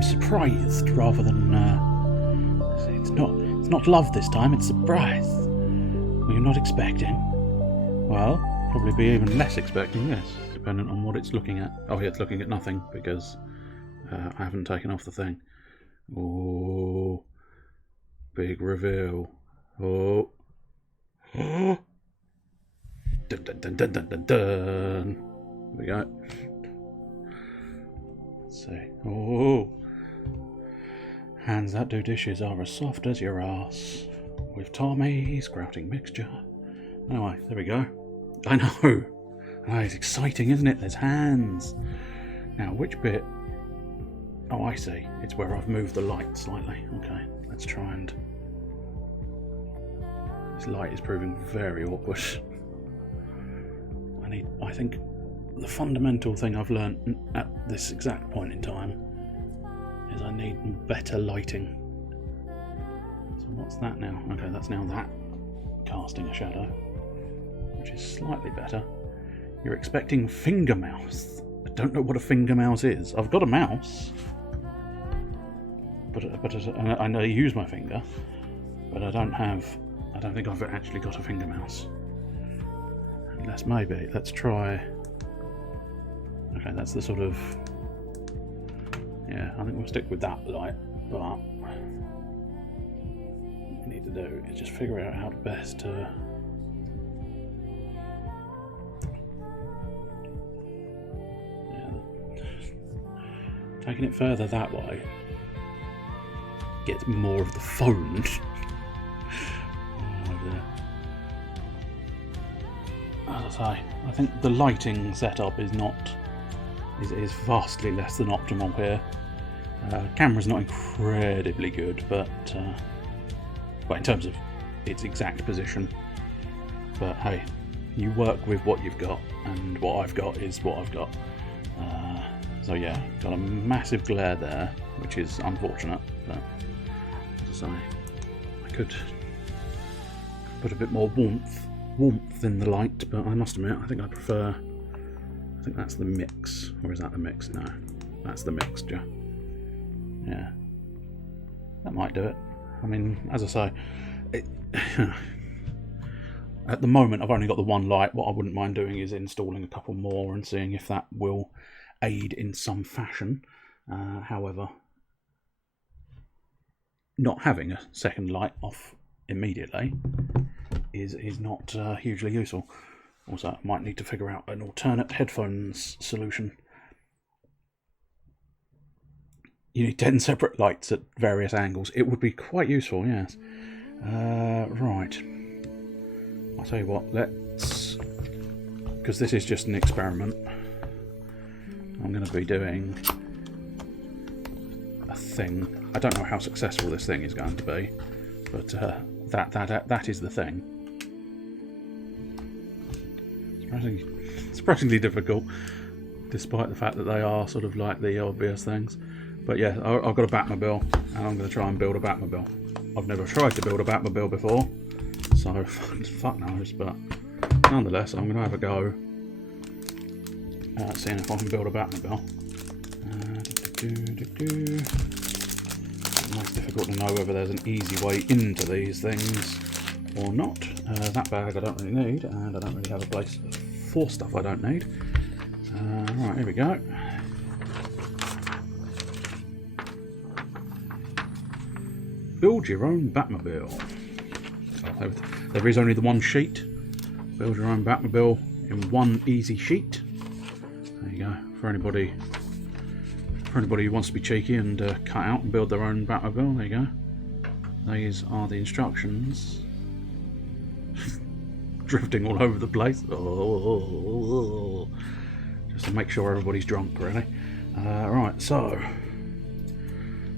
seems surprised rather than it's not love this time, it's surprise. Were you not expecting? Well, probably be even less expecting this, dependent on what it's looking at. Oh yeah, it's looking at nothing because I haven't taken off the thing. Oh, big reveal. Oh. Dun, dun, dun, dun, dun, dun, dun. Here we go. Let's see. Oh. Hands that do dishes are as soft as your ass. With Tommy's sprouting mixture. Anyway, there we go. I know. It's exciting, isn't it? There's hands. Now, which bit? Oh, I see. It's where I've moved the light slightly. Okay, let's try and... This light is proving very awkward. I think the fundamental thing I've learnt at this exact point in time is I need better lighting. So what's that now? Okay, that's now that casting a shadow, which is slightly better. You're expecting finger mouse. I don't know what a finger mouse is. I've got a mouse, but I know I use my finger, but I don't think I've actually got a finger mouse. Unless maybe, let's try. Okay, that's the sort of, yeah, I think we'll stick with that light, but what we need to do is just figure out how to best taking it further that way gets more of the phone. As I say, I think the lighting setup is vastly less than optimal here. Camera's not incredibly good, but in terms of its exact position. But hey, you work with what you've got, and what I've got is what I've got. So yeah, got a massive glare there, which is unfortunate, but as I say, I could put a bit more warmth in the light, but I must admit, I think that's the mix. Or is that the mix? No, that's the mixture. Yeah, that might do it. I mean, as I say, at the moment I've only got the one light. What I wouldn't mind doing is installing a couple more and seeing if that will aid in some fashion. However, not having a second light off immediately is not hugely useful. Also, I might need to figure out an alternate headphones solution. You need 10 separate lights at various angles. It would be quite useful, yes. Right. I'll tell you what, let's... Because this is just an experiment. I'm going to be doing a thing. I don't know how successful this thing is going to be, but that is the thing. Surprisingly difficult, despite the fact that they are sort of like the obvious things. But yeah, I've got a Batmobile, and I'm going to try and build a Batmobile. I've never tried to build a Batmobile before, so fuck knows, but nonetheless, I'm going to have a go at seeing if I can build a Batmobile. It's most difficult to know whether there's an easy way into these things or not. That bag I don't really need, and I don't really have a place for stuff I don't need. Right, here we go. Build your own Batmobile. Oh, there is only the one sheet. Build your own Batmobile in one easy sheet. There you go. For anybody who wants to be cheeky and cut out and build their own Batmobile, there you go. These are the instructions. Drifting all over the place. Oh, just to make sure everybody's drunk, really. Right, so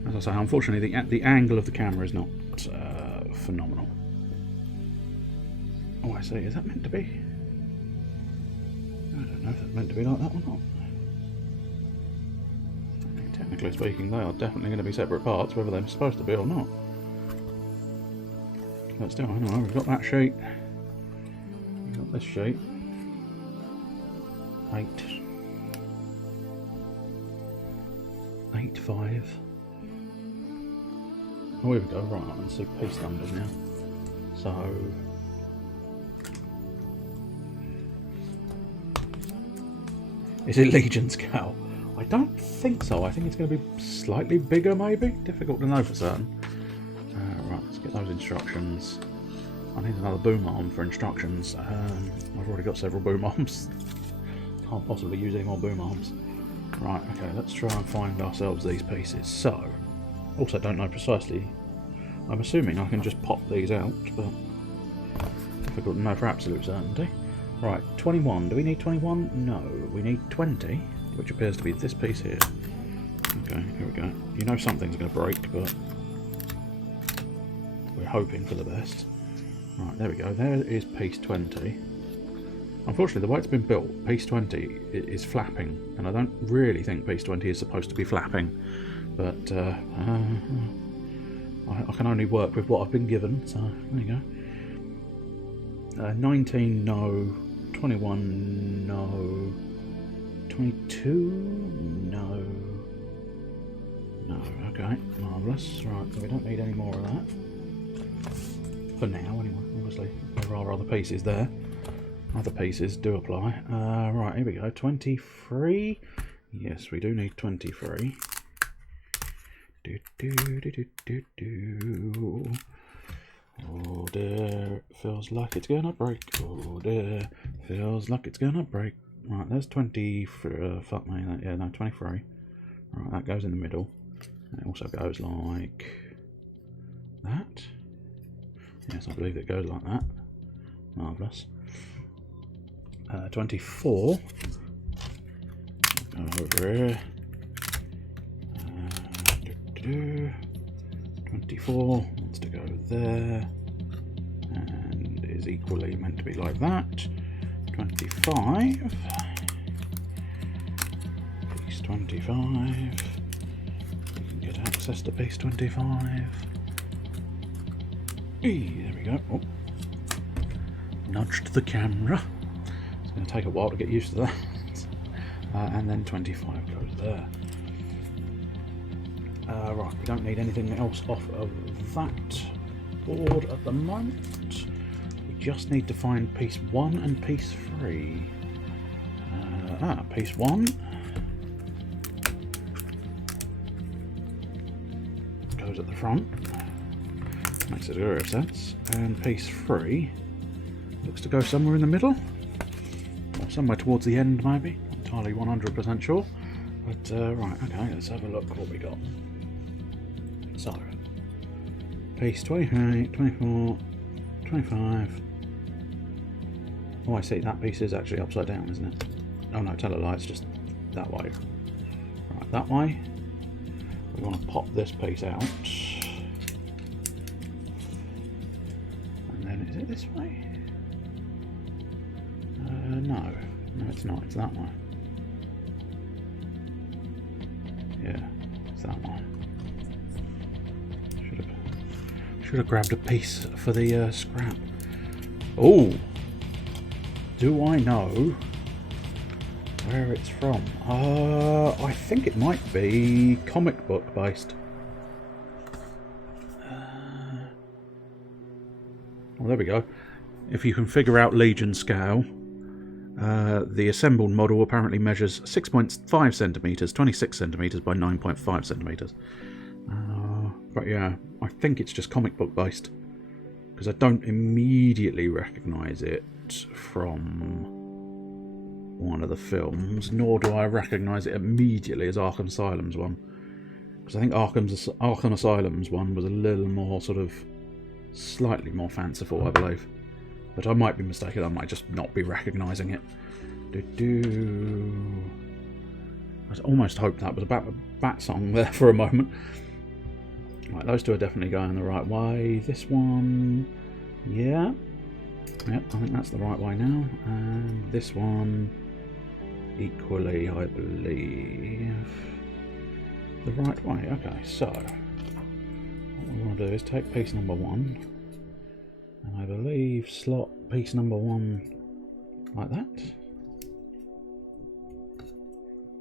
as I say, unfortunately, the angle of the camera is not phenomenal. Oh, I see. Is that meant to be? I don't know if that's meant to be like that or not. Technically speaking, they are definitely going to be separate parts, whether they're supposed to be or not. But still, anyway, we've got that sheet. We've got this sheet. 8, 5, Oh, here we go. Right, I can see piece numbers now. So, is it Legion scale? I don't think so. I think it's going to be slightly bigger, maybe. Difficult to know for certain. Right, let's get those instructions. I need another boom arm for instructions. I've already got several boom arms. Can't possibly use any more boom arms. Right, okay, let's try and find ourselves these pieces. So, also don't know precisely. I'm assuming I can just pop these out, but difficult to know for absolute certainty. Right, 21. Do we need 21? No, we need 20, which appears to be this piece here. Okay, here we go. You know something's going to break, but we're hoping for the best. Right, there we go. There is piece 20. Unfortunately, the way it's been built, piece 20 is flapping, and I don't really think piece 20 is supposed to be flapping, but I can only work with what I've been given, so there you go. 19, no. 21, no. 22, no. No, okay, marvellous. Right, so we don't need any more of that. For now, anyway. Obviously, there are other pieces there. Other pieces do apply. Right, here we go. 23. Yes, we do need 23. Oh dear, feels like it's gonna break. Oh dear, feels like it's gonna break. Right, there's 20. Fuck me, yeah, no, 23. Right, that goes in the middle. And it also goes like that. Yes, I believe it goes like that. Marvellous. 24. Go over here. 24 wants to go there, and is equally meant to be like that. 25. Piece 25. We can get access to piece 25. There we go. Oh. Nudged the camera. It's going to take a while to get used to that. And then 25 goes there. Right, we don't need anything else off of that board at the moment. We just need to find piece 1 and piece 3. Piece 1 goes at the front. Makes a degree of sense. And piece 3 looks to go somewhere in the middle. Or somewhere towards the end, maybe. Not entirely 100% sure. But, right, okay, let's have a look what we got. So, piece 28, 24, 25. Oh, I see, that piece is actually upside down, isn't it? Oh no, tell a lie, it's just that way. Right, that way. We want to pop this piece out. And then, is it this way? No. No, it's not, it's that way. Yeah, it's that one. Should have grabbed a piece for the scrap. Oh, do I know where it's from? I think it might be comic book based. Well, there we go. If you can figure out Legion scale, the assembled model apparently measures 6.5 centimeters, 26 centimeters by 9.5 centimeters. But yeah, I think it's just comic book based, because I don't immediately recognise it from one of the films, nor do I recognise it immediately as Arkham Asylum's one, because I think Arkham Asylum's one was a little more sort of slightly more fanciful, I believe. But I might be mistaken, I might just not be recognising it. I almost hoped that was a bat song there for a moment. Right, those two are definitely going the right way. This one, yeah. Yep, I think that's the right way now. And this one, equally, I believe, the right way. Okay, so what we want to do is take piece number 1, and I believe slot piece number 1 like that.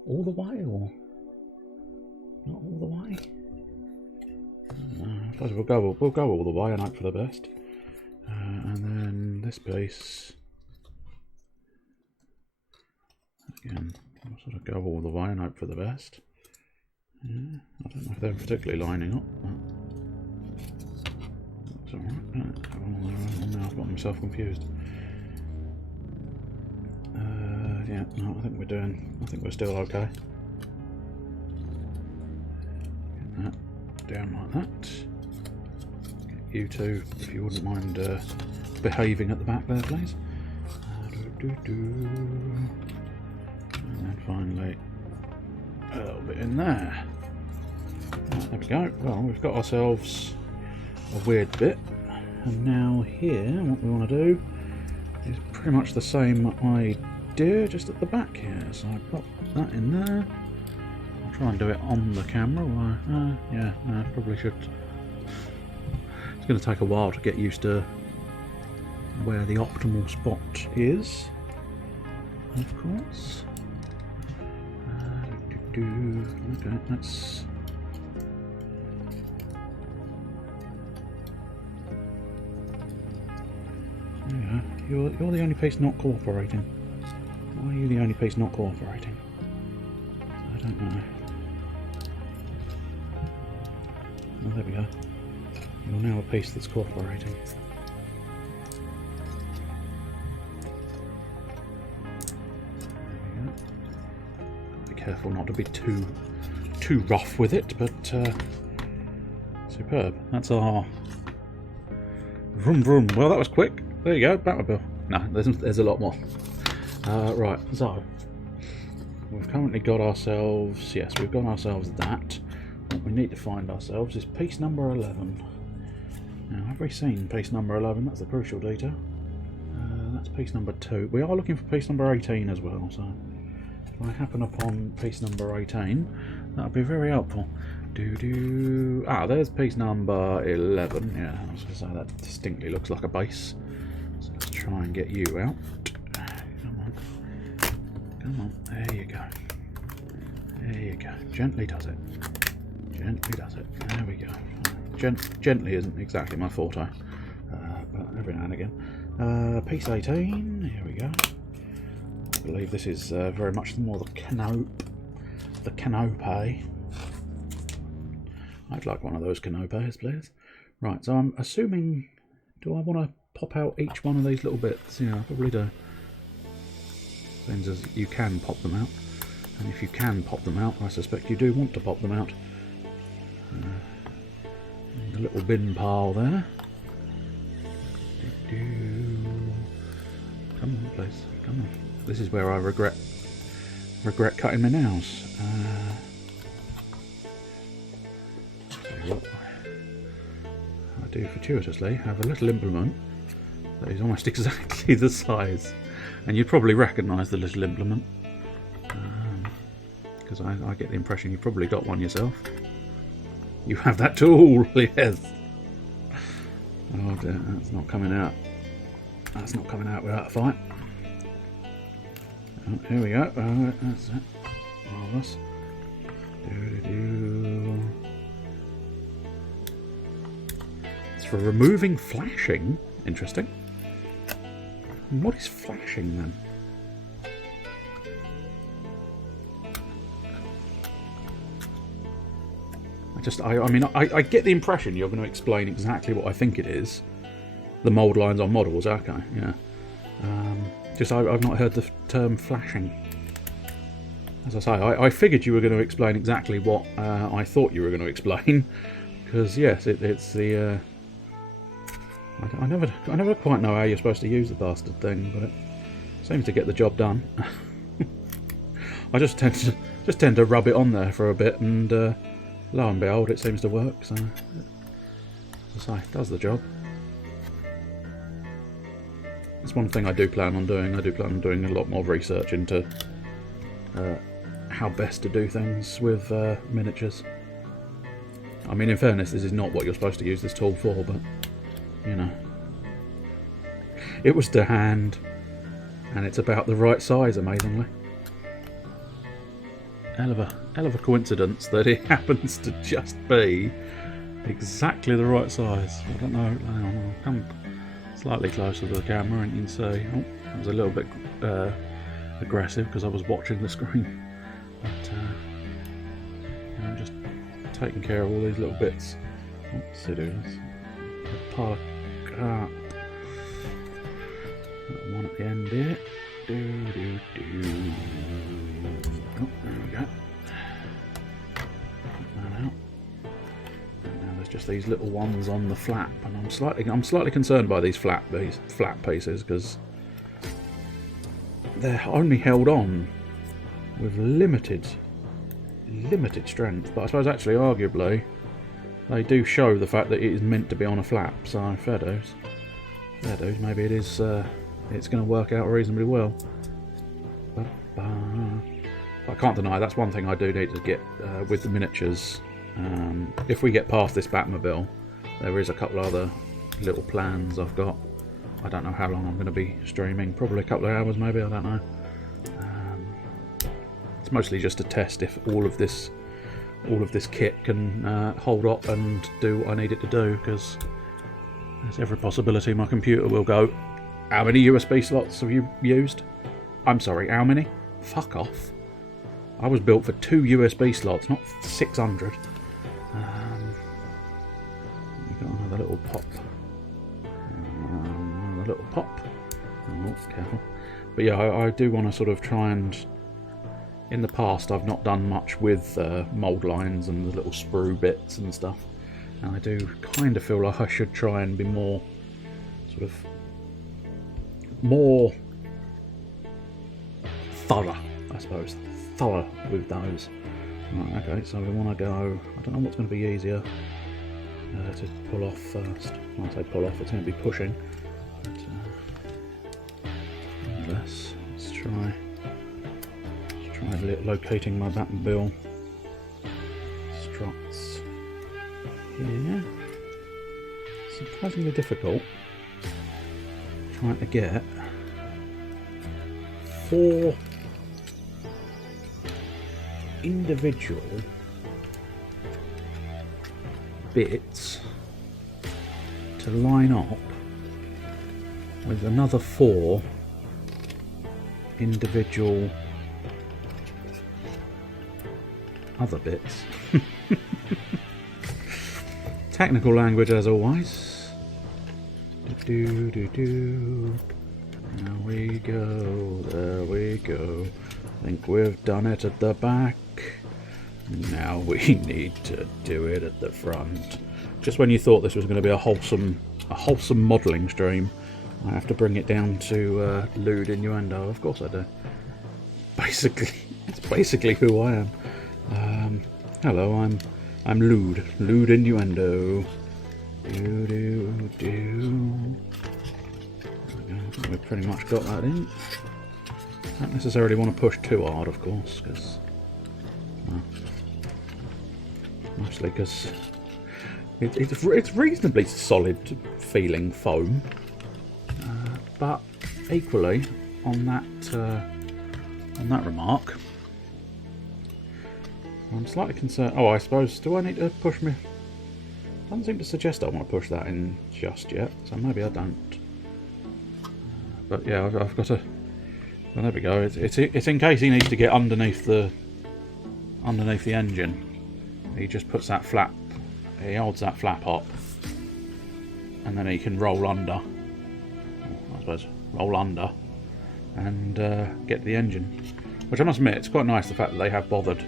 All the way, or not all the way? suppose we'll go all the way and hope for the best. And then this piece, again, we'll sort of go all the way and hope for the best. Yeah, I don't know if they're particularly lining up. That's alright. Oh, now I've got myself confused. Yeah, no, I think we're still okay. Get that down like that. Get you two, if you wouldn't mind behaving at the back there, please. And then finally a little bit in there. Right, there we go. Well, we've got ourselves a weird bit, and now here what we want to do is pretty much the same idea, just at the back here. So I pop that in there. I'll try and do it on the camera. Yeah, no, probably should. It's going to take a while to get used to where the optimal spot is, of course. Okay, that's. Yeah, you're the only piece not cooperating. Why are you the only piece not cooperating? I don't know. Oh, there we go. You're now a piece that's cooperating. There we go. Be careful not to be too rough with it, but superb. That's our vroom vroom. Well, that was quick. There you go, Batmobile. No, there's a lot more. Right, so we've currently got ourselves, yes, we've got ourselves that. What we need to find ourselves is piece number 11. Now, have we seen piece number 11? That's the crucial detail. That's piece number 2. We are looking for piece number 18 as well, so if I happen upon piece number 18, that would be very helpful. There's piece number 11. Yeah, I was going to say that distinctly looks like a base. So let's try and get you out. Come on, there you go. There you go. Gently does it. Gently does it. There we go. Gently isn't exactly my forte, but every now and again. Piece 18. Here we go. I believe this is very much more the canopy. I'd like one of those canopes, please. Right, so I'm assuming. Do I want to pop out each one of these little bits? Yeah, I probably do. Seems as you can pop them out, and if you can pop them out, I suspect you do want to pop them out. The little bin pile there. Come on, please, come on. This is where I regret cutting my nails. I do fortuitously have a little implement that is almost exactly the size, and you'd probably recognise the little implement, because I get the impression you've probably got one yourself. You have that tool, yes. Oh dear, that's not coming out. That's not coming out without a fight. Oh, here we go. That's it. Marvellous. It's for removing flashing. Interesting. What is flashing then? I get the impression you're going to explain exactly what I think it is. The mould lines on models, okay, yeah. I've not heard the term flashing. As I say, I figured you were going to explain exactly what I thought you were going to explain, because yes, it's the. I never quite know how you're supposed to use the bastard thing, but it seems to get the job done. I just tend to rub it on there for a bit, and lo and behold, it seems to work. So, as I say, it does the job. That's one thing I do plan on doing. I do plan on doing a lot more research into how best to do things with miniatures. I mean, in fairness, this is not what you're supposed to use this tool for, but you know, it was to hand, and it's about the right size, amazingly. Hell of a coincidence that it happens to just be exactly the right size. I don't know. Hang on, I'll come slightly closer to the camera and you can see. Oh, that was a little bit aggressive because I was watching the screen. But I'm just taking care of all these little bits. What's it is? Park up. That one at the end here. Oh, there we go. Put that out. And now there's just these little ones on the flap, and I'm slightly concerned by these flat pieces because they're only held on with limited strength. But I suppose actually, arguably, they do show the fact that it is meant to be on a flap. So fair dues. Maybe it is. It's going to work out reasonably well. I can't deny that's one thing I do need to get with the miniatures. If we get past this Batmobile, there is a couple other little plans I've got. I don't know how long I'm going to be streaming. Probably a couple of hours, maybe. I don't know. It's mostly just to test if all of this kit can hold up and do what I need it to do. Because there's every possibility my computer will go, how many USB slots have you used? I'm sorry, how many? Fuck off. I was built for 2 USB slots, not 600. We've got another little pop. Oh, careful. But yeah, I do want to sort of try and... In the past, I've not done much with mould lines and the little sprue bits and stuff. And I do kind of feel like I should try and be more... sort of... more... thorough, I suppose. Thorough with those. Right, okay, so we want to go... I don't know what's going to be easier to pull off first. When I say pull off, it's going to be pushing. But, let's try locating my Batmobile struts here. Surprisingly difficult trying to get 4 individual bits to line up with another 4 individual other bits. Technical language as always. There we go, there we go. I think we've done it at the back. Now we need to do it at the front. Just when you thought this was going to be a wholesome modelling stream, I have to bring it down to lewd innuendo. Of course I do. It's basically who I am. Hello, I'm lewd innuendo. We've pretty much got that in. Don't necessarily want to push too hard, of course, because mostly because it's reasonably solid feeling foam, but equally on that remark, I'm slightly concerned. Oh, I suppose, do I need to push me? Doesn't seem to suggest I want to push that in just yet, so maybe I don't. But yeah, I've got to. Well, there we go. It's in case he needs to get underneath the engine. He just puts that flap. He holds that flap up, and then he can roll under. I suppose roll under and get to the engine. Which I must admit, it's quite nice the fact that they have bothered.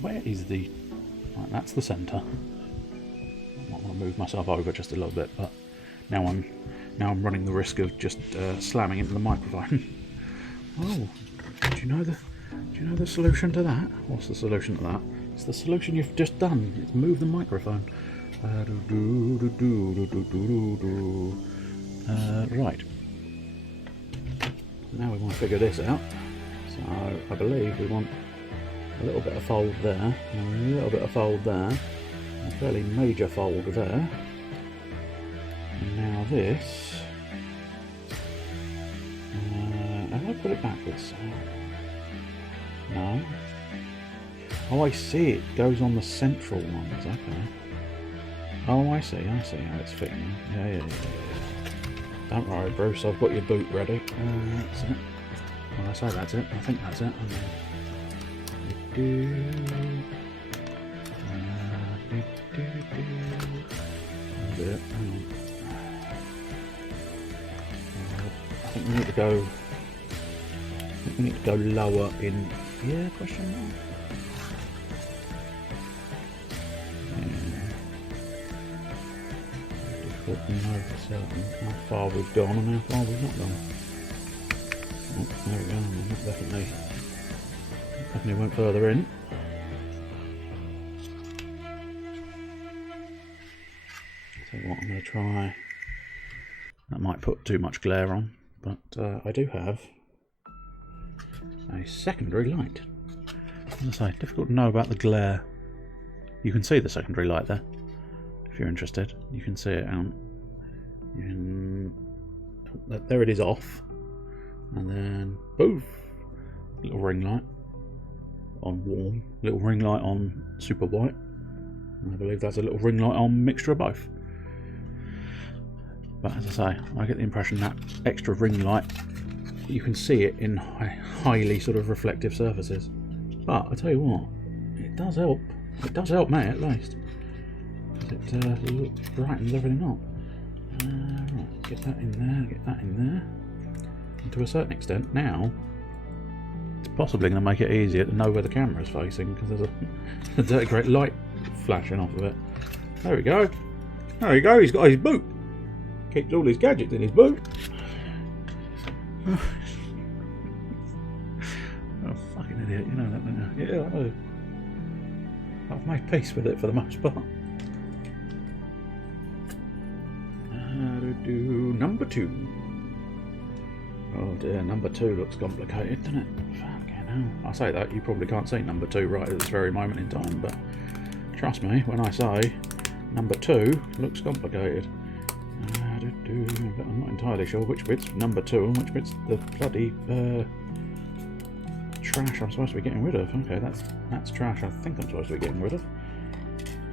Where is the... Right, that's the centre. I might want to move myself over just a little bit, but now I'm running the risk of just slamming into the microphone. Oh, do you know the solution to that? What's the solution to that? It's the solution you've just done. It's move the microphone. Right. Now we want to figure this out. So I believe we want a little bit of fold there, and a little bit of fold there, a fairly major fold there. And now this. Have I put it backwards? No. Oh, I see. It goes on the central ones. Okay. Oh, I see how it's fitting. Yeah. Don't worry, Bruce. I've got your boot ready. That's it. Well, I say that's it. I think that's it. I think we need to go. We need to go lower in here. Question mark. Difficult to know for certain how far we've gone and how far we've not gone. Oh, there we go. Definitely went further in. So what I'm going to try. That might put too much glare on, but I do have a secondary light. As I say, difficult to know about the glare. You can see the secondary light there, if you're interested. You can see it out. There it is off, and then poof, little ring light on warm, little ring light on super white, and I believe that's a little ring light on mixture of both. But as I say, I get the impression that extra ring light, you can see it in highly sort of reflective surfaces. But I tell you what, it does help. It does help me at least. It brightens everything up. Right, get that in there, get that in there. And to a certain extent, now it's possibly going to make it easier to know where the camera is facing because there's a dirty great light flashing off of it. There we go. There you go. He's got his boot. Keeps all his gadgets in his boot. Oh, fucking idiot, you know that, don't you? Yeah, I know. I've made peace with it for the most part. Number 2. Oh dear, number 2 looks complicated, doesn't it? Fucking hell. I say that, you probably can't see number 2 right at this very moment in time, but trust me when I say number 2 looks complicated. But I'm not entirely sure which bit's number 2 and which bit's the bloody trash I'm supposed to be getting rid of. Okay, that's trash I think I'm supposed to be getting rid of.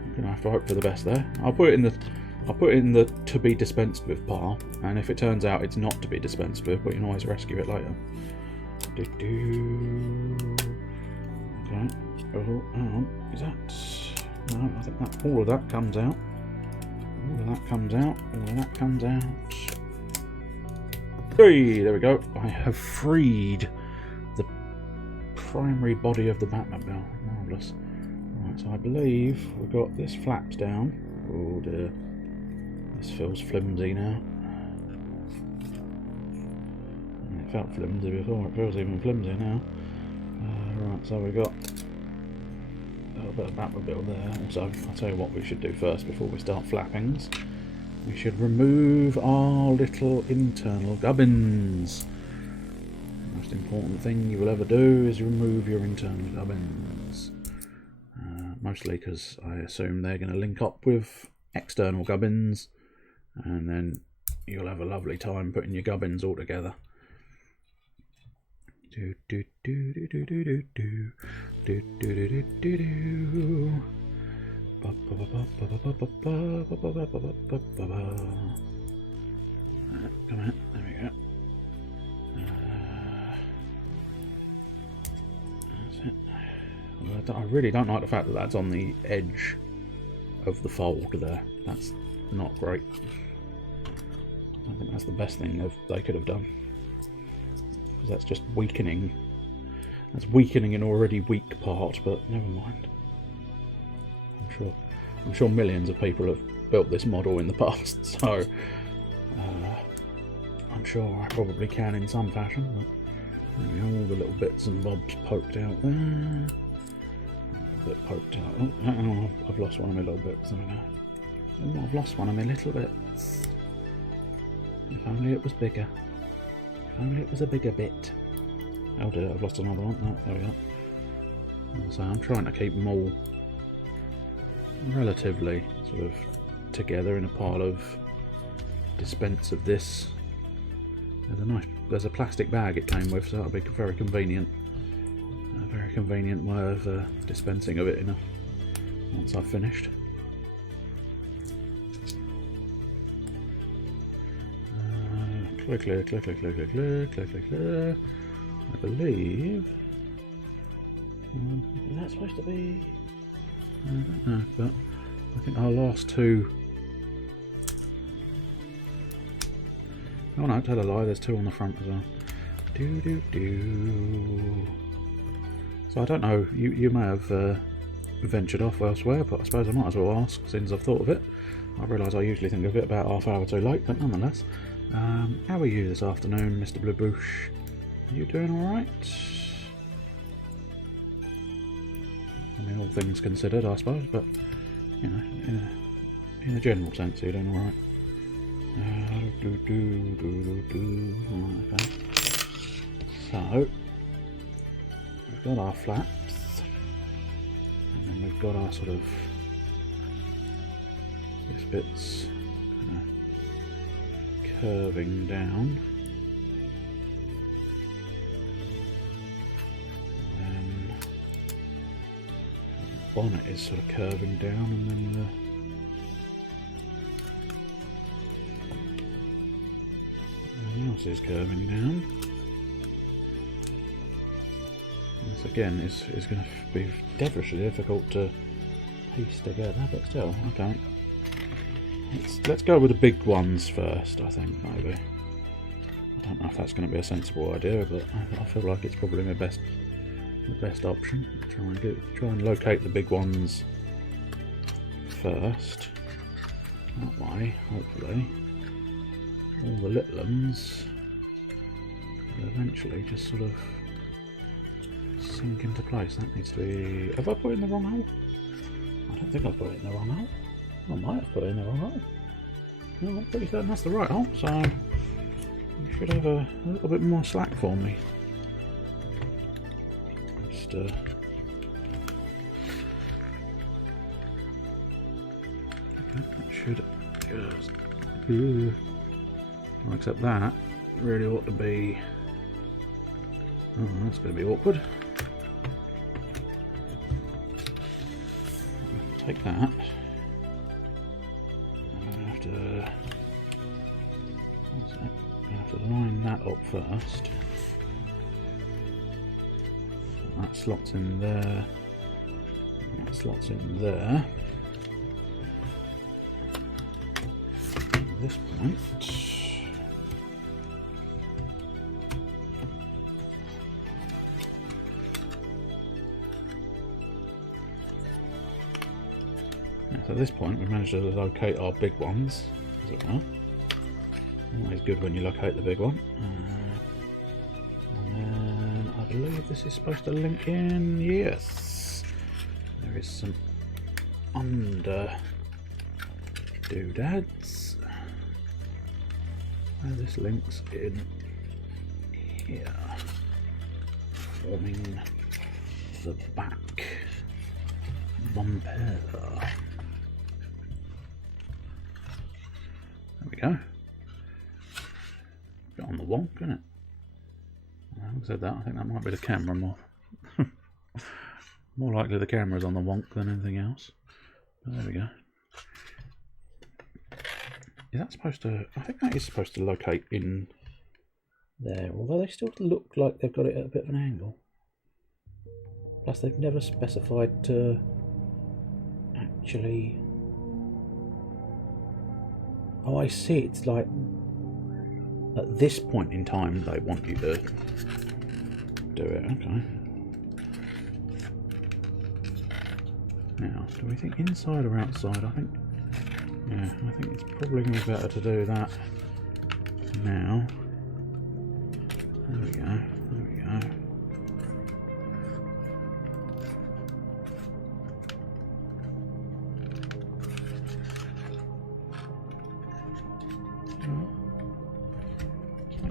I'm gonna have to hope for the best there. I'll put it in the to be dispensed with pile, and if it turns out it's not to be dispensed with, but you can always rescue it later. Okay. Oh, hang on. Is that? No, I think that all of that comes out. All of that comes out. All of that comes out. Hey, there we go. I have freed the primary body of the Batmobile. Marvellous. Right, so I believe we've got this flaps down. Oh dear. This feels flimsy now. It felt flimsy before, it feels even flimsier now. Right, so we've got a little bit of Batmobile there. Also, I'll tell you what we should do first before we start flappings. We should remove our little internal gubbins. The most important thing you will ever do is remove your internal gubbins. Mostly because I assume they're going to link up with external gubbins, and then you'll have a lovely time putting your gubbins all together. Do do do do do do do do do do do do do. Come on, there we go. That's it. I really don't like the fact that that's on the edge of the fold there. That's not great. I don't think that's the best thing they could have done, because that's just weakening. That's weakening an already weak part, but never mind. I'm sure millions of people have built this model in the past, so I'm sure I probably can in some fashion. But there we go, all the little bits and bobs poked out there. A bit poked out. Oh, I've lost one of my little bits. There we go. Oh, I've lost one of my little bits. If only it was bigger. If only it was a bigger bit. Oh dear, I've lost another one. Oh, there we go. So I'm trying to keep them all relatively sort of together in a pile of dispense of this. There's a plastic bag it came with, so that'll be very convenient. Very very convenient way of dispensing of it once I've finished. Clear. I believe. Is that supposed to be? I don't know, but I think our last two. Oh no, tell a lie. There's two on the front as well. So I don't know. You may have ventured off elsewhere, but I suppose I might as well ask since I've thought of it. I realise I usually think of it about half hour too late, but nonetheless. How are you this afternoon, Mr. Blueboosh? Are you doing alright? I mean, all things considered, I suppose, but, you know, in a general sense, you're doing alright. Okay. So, we've got our flaps, and then we've got our sort of, this bit's curving down, and then the bonnet is sort of curving down, and then everything else is curving down. This again is going to be devilishly difficult to piece together, but still, okay. Let's go with the big ones first, I think, maybe. I don't know if that's going to be a sensible idea, but I feel like it's probably the best option. Try and locate the big ones first. That way, hopefully, all the little ones will eventually just sort of sink into place. That needs to be... Have I put it in the wrong hole? I don't think I've put it in the wrong hole. I might have put it in the wrong hole. No, I'm pretty certain that's the right hole, so you should have a little bit more slack for me. Just okay, that should just well, except that really ought to be. Oh, that's going to be awkward. Take that. I have to line that up first. That slots in there. That slots in there. At this point, so at this point we've managed to locate our big ones, as it were. Always good when you locate the big one. And then I believe this is supposed to link in. Yes, there is some under doodads. And this links in here, forming the back bumper. There we go. Bit on the wonk, isn't it? Having said that, I think that might be the camera more. More likely the camera's on the wonk than anything else. But there we go. Is that supposed to... I think that is supposed to locate in there, although they still look like they've got it at a bit of an angle. Plus they've never specified to actually... Oh, I see, it's like at this point in time they want you to do it, okay. Now, do we think inside or outside? I think it's probably going to be better to do that now. There we go, there we go.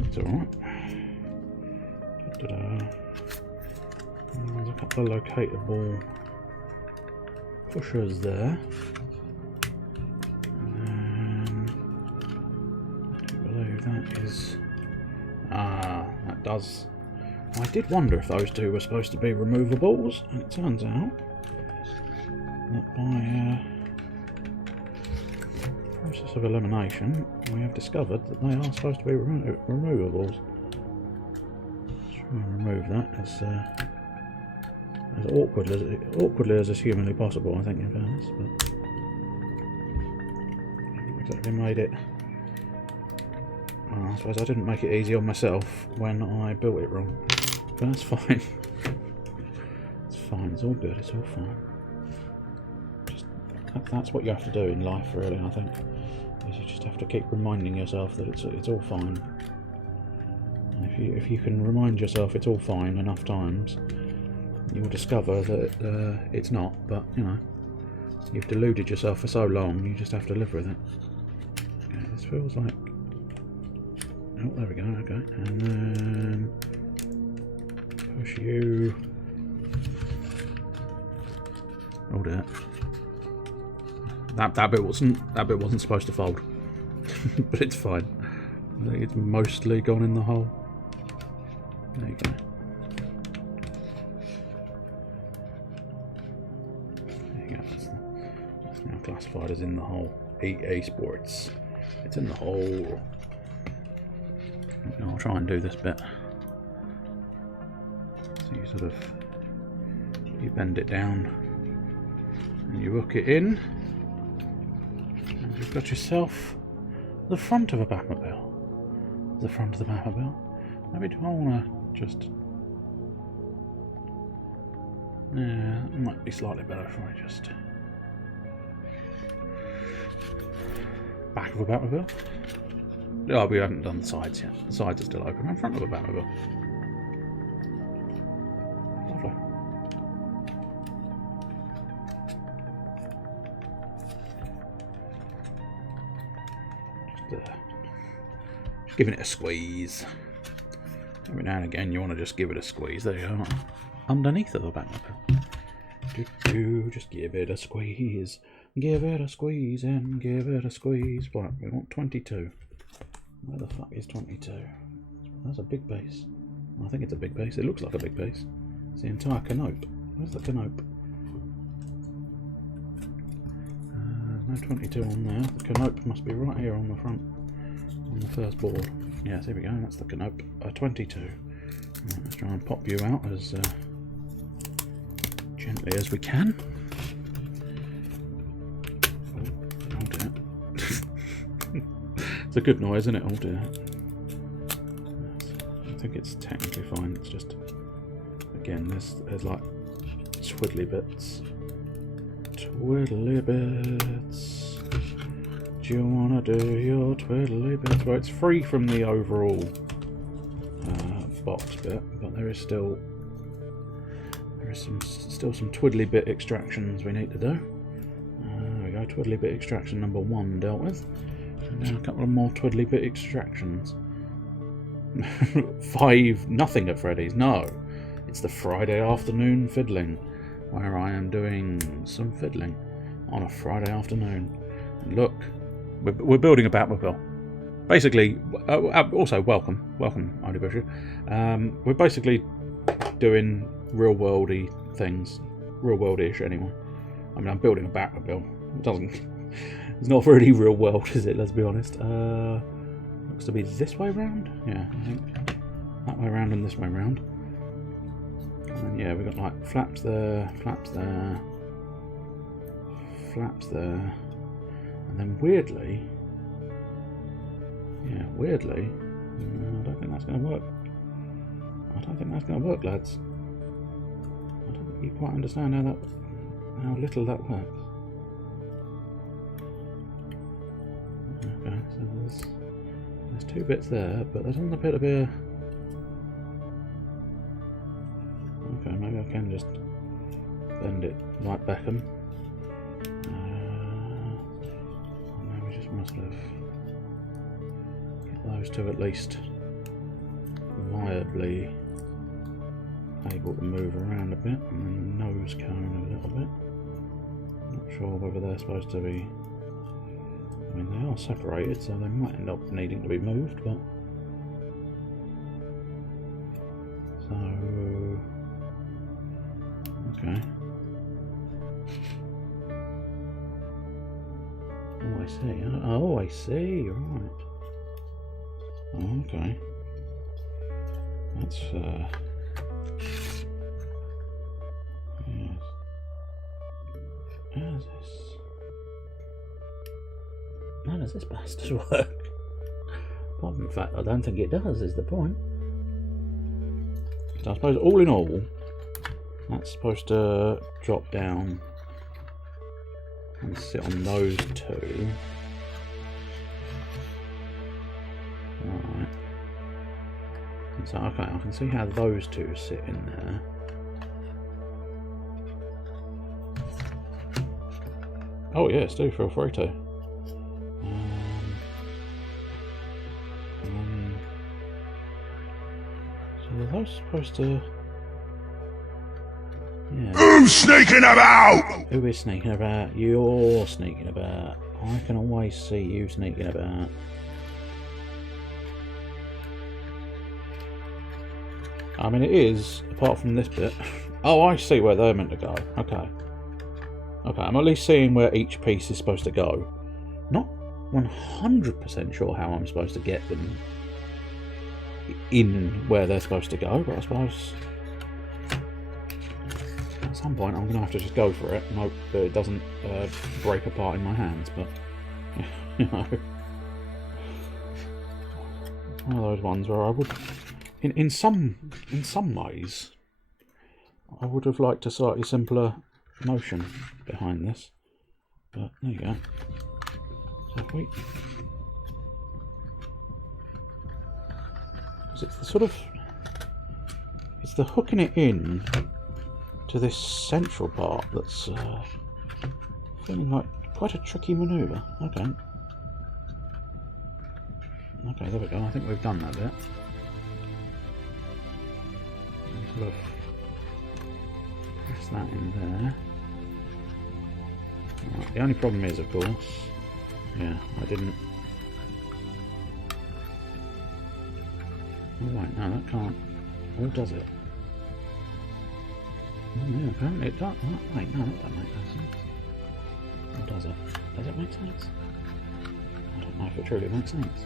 It's alright. There's a couple of locatable pushers there. And I do believe that is... that does I did wonder if those two were supposed to be removables, and it turns out that by process of elimination, we have discovered that they are supposed to be removables. Let's try and remove that as awkwardly as is humanly possible, I think, in fairness, but I haven't exactly made it. Well, I suppose I didn't make it easy on myself when I built it wrong, but that's fine. It's fine, it's all good, it's all fine. That's what you have to do in life, really, I think, is you just have to keep reminding yourself that it's all fine. And if you can remind yourself it's all fine enough times, you'll discover that it's not, but, you know, you've deluded yourself for so long, you just have to live with it. Okay, this feels like... Oh, there we go, okay. And then... push you... Oh dear. That bit wasn't supposed to fold. But it's fine. I think it's mostly gone in the hole. There you go. That's now classified as in the hole. EA Sports. It's in the hole. I'll try and do this bit. So you sort of bend it down and you hook it in, and you've got yourself the front of a Batmobile. The front of the Batmobile. Maybe do I want to just... Yeah, it might be slightly better if I just... Back of a Batmobile. Oh, we haven't done the sides yet. The sides are still open. In front of a Batmobile. Lovely. Just giving it a squeeze. Every now and again you want to just give it a squeeze. There you go. Underneath of the Batmobile. Just give it a squeeze. Give it a squeeze and give it a squeeze. Right, we want 22. Where the fuck is 22? That's a big base. I think it's a big base. It looks like a big base. It's the entire canope. Where's the canope? No 22 on there. The canope must be right here on the front. On the first board. Yes, here we go. That's the canope. 22. Right, let's try and pop you out as gently as we can. Oh dear. It's a good noise, isn't it? Oh dear. I think it's technically fine. It's just, again, there's like twiddly bits. Twiddly bits. Do you want to do your twiddly bits? Well, it's free from the overall box bit, but there is still some twiddly bit extractions we need to do. There we go. Twiddly bit extraction number 1 dealt with. And now a couple of more twiddly bit extractions. 5 nothing at Freddy's. No, it's the Friday afternoon fiddling, where I am doing some fiddling on a Friday afternoon. And look, we're building a Batmobile. Basically, also welcome Onibushu. We're basically doing real worldy things, real world-ish anyway. I mean, I'm building a Batmobile. It's not really real world, is it? Let's be honest. Looks to be this way round. Yeah, I think that way round and this way round. And then, yeah, we've got like flaps there, flaps there, flaps there, and then weirdly, I don't think that's going to work. I don't think that's going to work, lads. I don't think you quite understand how little that works. Okay, so there's 2 bits there, but there doesn't appear to be a... Okay, maybe I can just bend it like Beckham. And now we just must have get those 2 at least viably able to move around a bit, and then the nose cone a little bit. Not sure whether they're supposed to be... I mean, they are separated, so they might end up needing to be moved, but... So So, okay. Oh, I see. Oh, I see. Right. Oh, okay. That's yes. How does this bastard work? Apart from the fact I don't think it does, is the point. So I suppose all in all, that's supposed to drop down and sit on those two. Right. So okay, I can see how those two sit in there. Oh yes, do feel free to. So are those supposed to? Yeah. Who's sneaking about? Who is sneaking about? You're sneaking about. I can always see you sneaking about. I mean, it is, apart from this bit. Oh, I see where they're meant to go. Okay. Okay, I'm at least seeing where each piece is supposed to go. Not 100% sure how I'm supposed to get them in where they're supposed to go, but I suppose at some point I'm going to have to just go for it and hope that it doesn't break apart in my hands, but, you know. It's one of those ones where I would, in some ways, I would have liked a slightly simpler motion behind this, but there you go. So if we, because it's the sort of, it's the hooking it in to this central part that's feeling like quite a tricky manoeuvre. Okay. Okay, there we go. I think we've done that bit. Sort of press that in there. Right, the only problem is, of course, yeah, I didn't. Oh wait, no, that can't. Or does it? Oh yeah, apparently it does. Oh, wait, no, that doesn't make no sense. Or does it? Does it make sense? I don't know if it truly makes sense.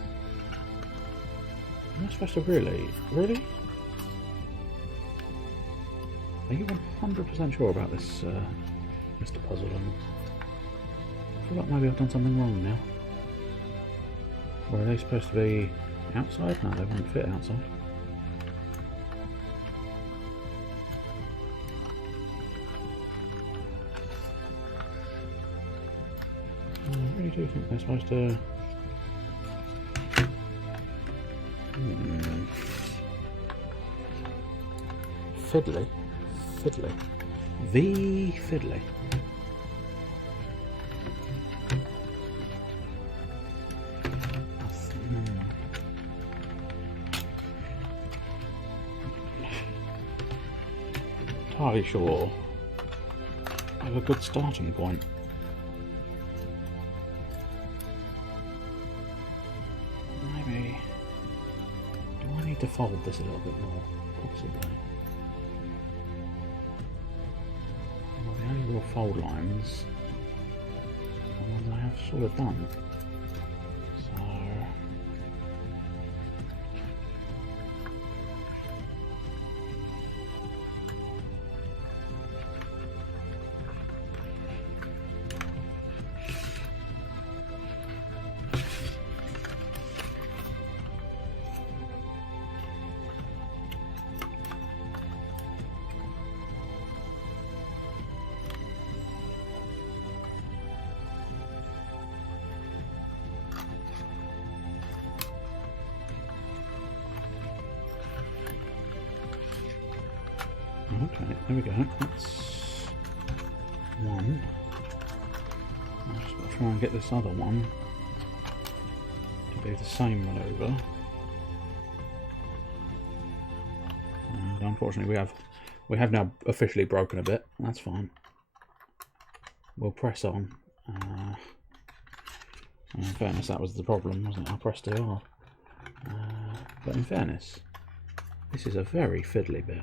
Am I supposed to really? Really? Are you 100% sure about this, Mr. Puzzle? I feel like maybe I've done something wrong now. Or are they supposed to be outside? No, they won't fit outside. I really do think they're supposed to... Fiddly. Fiddly. The Fiddly. Entirely sure I have a good starting point. Maybe. Do I need to fold this a little bit more? Possibly. Well, the only real fold lines are ones I have sort of done. So. Okay, there we go. That's one. I've just got to try and get this other one to do the same manoeuvre. And unfortunately, we have now officially broken a bit. That's fine. We'll press on. In fairness, that was the problem, wasn't it? I pressed too hard. But in fairness, This is a very fiddly bit.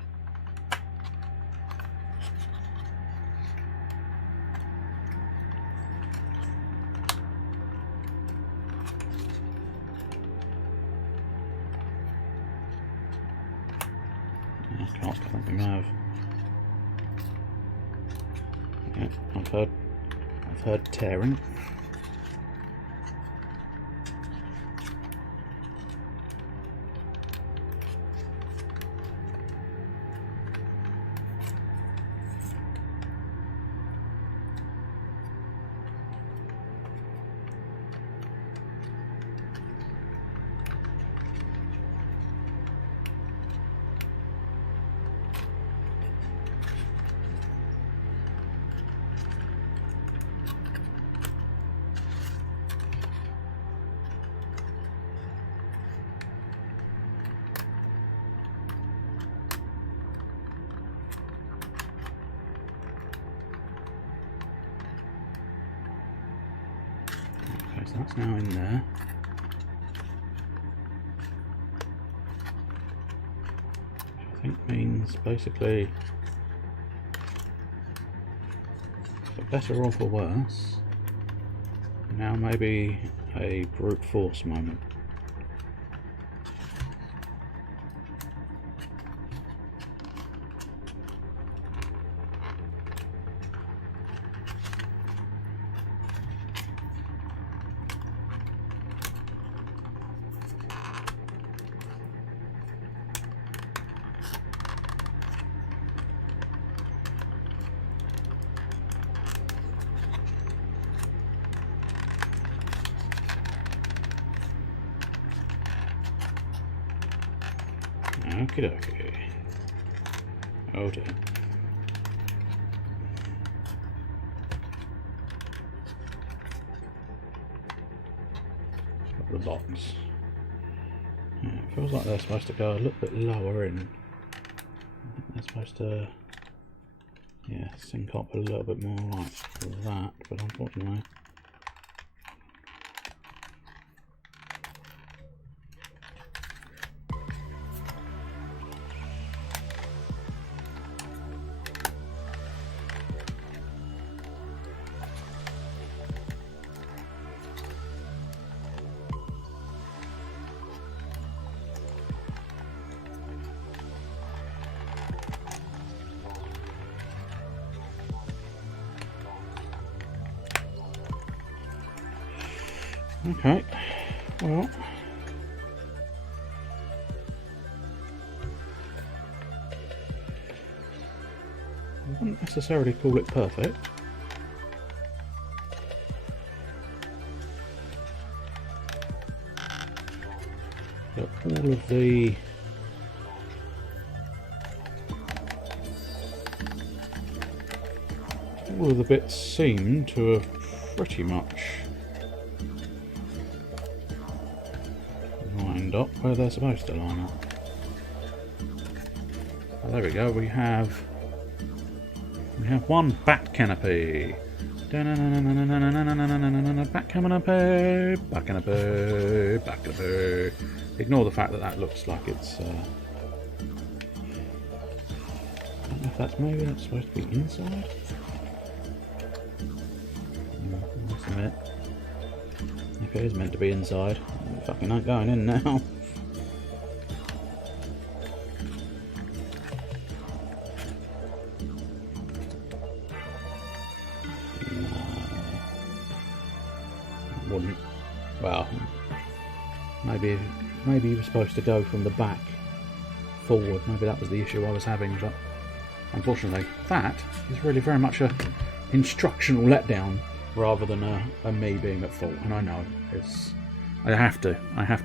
I can't think we have. Yeah, I've heard tearing. So that's now in there. Which I think means basically, for better or for worse, now maybe a brute force moment. Okie dokie. Oh dear. Got the box. Yeah, it feels like they're supposed to go a little bit lower in. I think they're supposed to, yeah, sync up a little bit more like that, but unfortunately. Okay, well, I wouldn't necessarily call it perfect. But all of the bits seem to have pretty much lined up where they're supposed to line up. Well, there we go. We have one bat canopy. Bat canopy, bat canopy, bat canopy. Ignore the fact that that looks like it's. I don't know if that's maybe that's supposed to be inside. Must admit, if it is meant to be inside, I'm fucking not going in now. Wouldn't. Well, maybe you were supposed to go from the back forward. Maybe that was the issue I was having, but unfortunately, that is really very much a instructional letdown rather than a me being at fault. And I know it's. I have to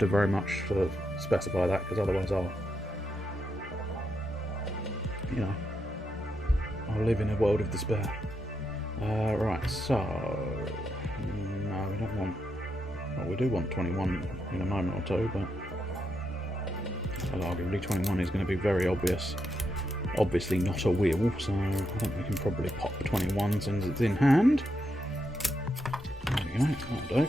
very much sort of specify that, because otherwise I'll live in a world of despair. Right, so no, we don't want. Well, we do want 21 in a moment or two, but well, arguably 21 is going to be very obviously not a wheel, so I think we can probably pop 21 since it's in hand. There we go, that'll do.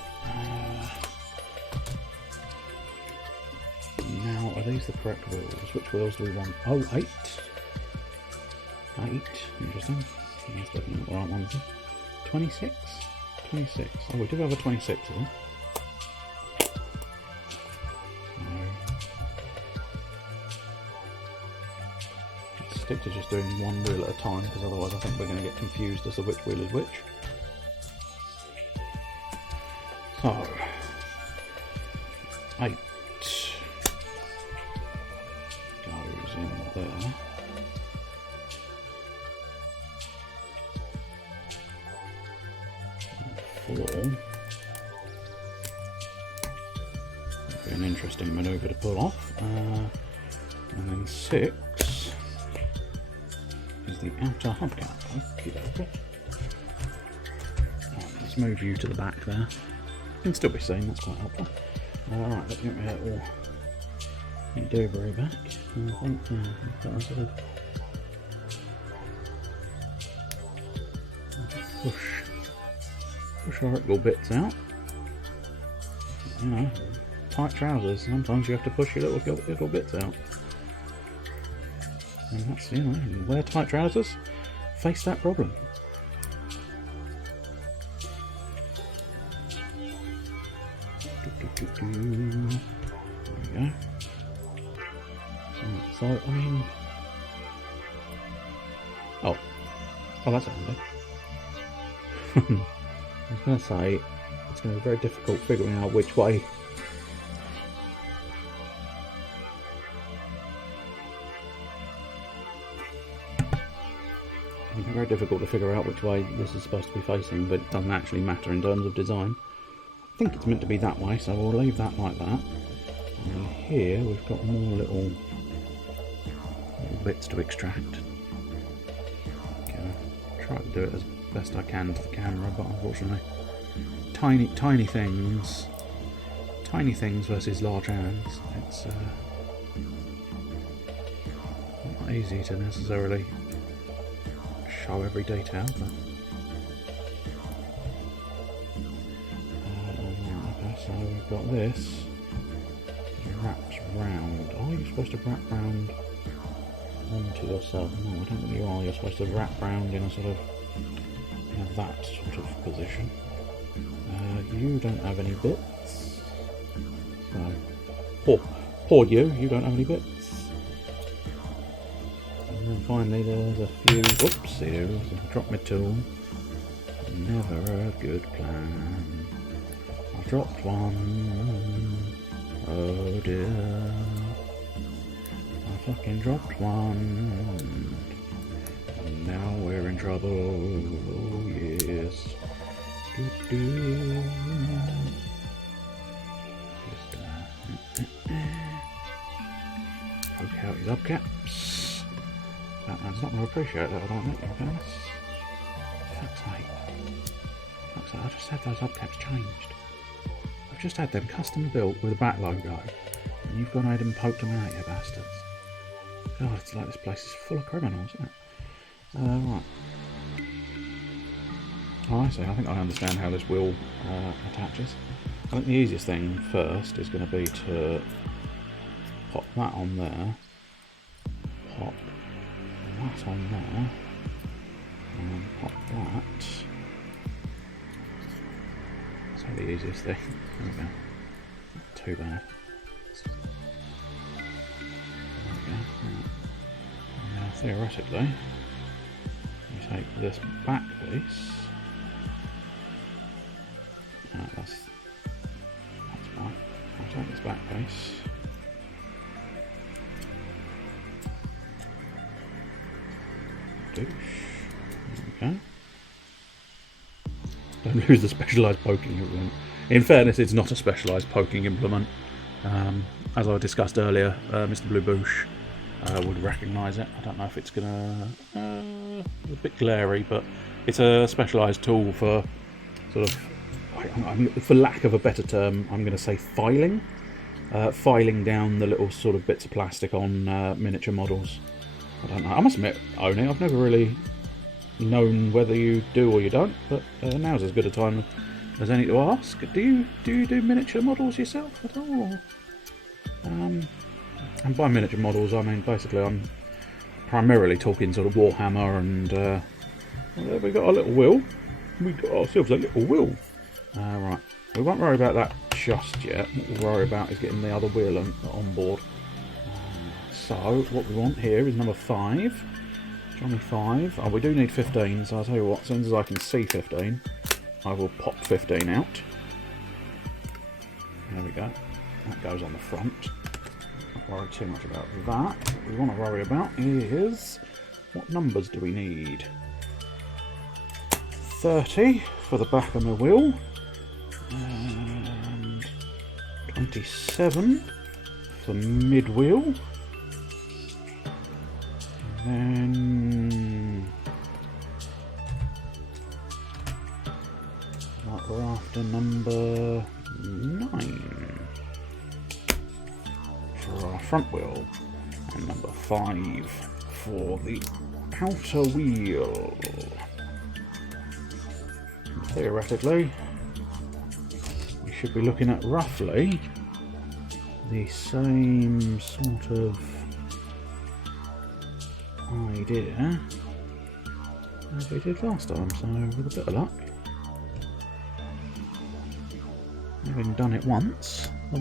Now are these the correct wheels? Which wheels do we want? Oh, 8. 8. Interesting. That's definitely not the right one. 26? 26. Oh, we do have a 26 of them. Let's stick to just doing one wheel at a time, because otherwise I think we're going to get confused as to which wheel is which. So, 8 goes in there. And 4. That'd be an interesting manoeuvre to pull off. And then 6 is the outer hubcap. Okay. Right, let's move you to the back there. Can still be seen, that's quite helpful. Alright, let's get rid of that all debris back. And I think we've got a sort of push our little bits out. You know, tight trousers, sometimes you have to push your little bits out. And that's, you know, wear tight trousers, face that problem. There we go. So I mean... Oh, that's handy. I was going to say, it's going to be very difficult figuring out which way. It's very difficult to figure out which way this is supposed to be facing, but it doesn't actually matter in terms of design. I think it's meant to be that way, so we'll leave that like that. And here we've got more little bits to extract. Okay, I'll try to do it as best I can to the camera, but unfortunately, tiny things versus large hands. It's not easy to necessarily show every detail, but. Okay, so we've got this. It wraps round. Are you supposed to wrap round onto yourself? No, I don't think you are. You're supposed to wrap round in a sort of that sort of position. You don't have any bits. So, poor you don't have any bits. And then finally there's a few, oops, here's a drop my tool. Never a good plan. I dropped one. Oh dear. I fucking dropped one. And now we're in trouble. Oh yes. Doo-doo. Just poke out his hubcaps. Batman's not going to appreciate that, I don't think, okay? Fuck's sake. I just had those hubcaps changed. I've just had them custom built with a Bat logo, and you've gone ahead and poked them out, you bastards. God, it's like this place is full of criminals, isn't it? Right. Oh, I see. I think I understand how this wheel attaches. I think the easiest thing first is going to be to pop that on there, pop that on there, and then pop that. That's the easiest thing. There we go. Not too bad. There we go. And now theoretically, you take this back piece. That's fine. I'll take this back piece. Douche. There we go. Don't lose the specialised poking implement. In fairness, it's not a specialised poking implement. As I discussed earlier, Mr. Blue Boosh would recognise it. I don't know if it's gonna a bit glary, but it's a specialised tool for sort of, for lack of a better term, I'm going to say filing. Filing down the little sort of bits of plastic on miniature models. I don't know. I must admit, Oni, I've never really known whether you do or you don't, but now's as good a time as any to ask. Do you do miniature models yourself at all? Or, And by miniature models, I mean basically I'm primarily talking sort of Warhammer and well, there we got a little wheel. We got ourselves a little wheel. Right, we won't worry about that just yet. What we'll worry about is getting the other wheel on board. So what we want here is number 5. Johnny 5. Oh, we do need 15, so I'll tell you what, as soon as I can see 15, I will pop 15 out. There we go. That goes on the front. Don't worry too much about that. What we want to worry about is what numbers do we need? 30 for the back of my wheel. And 27 for mid wheel. And then we're after number 9 for our front wheel, and number 5 for the outer wheel. And theoretically, we should be looking at roughly the same sort of idea as we did last time, so with a bit of luck, having done it once, the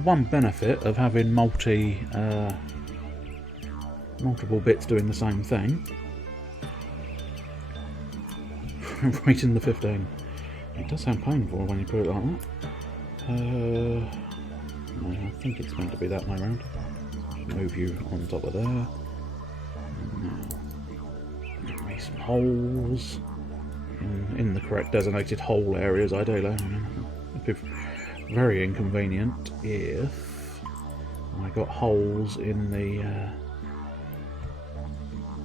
one benefit of having multiple bits doing the same thing, right in the 15. It does sound painful when you put it like that. No, I think it's meant to be that way around. Just move you on top of there. Make some holes in the correct designated hole areas, ideally. It'd be very inconvenient if I got holes in the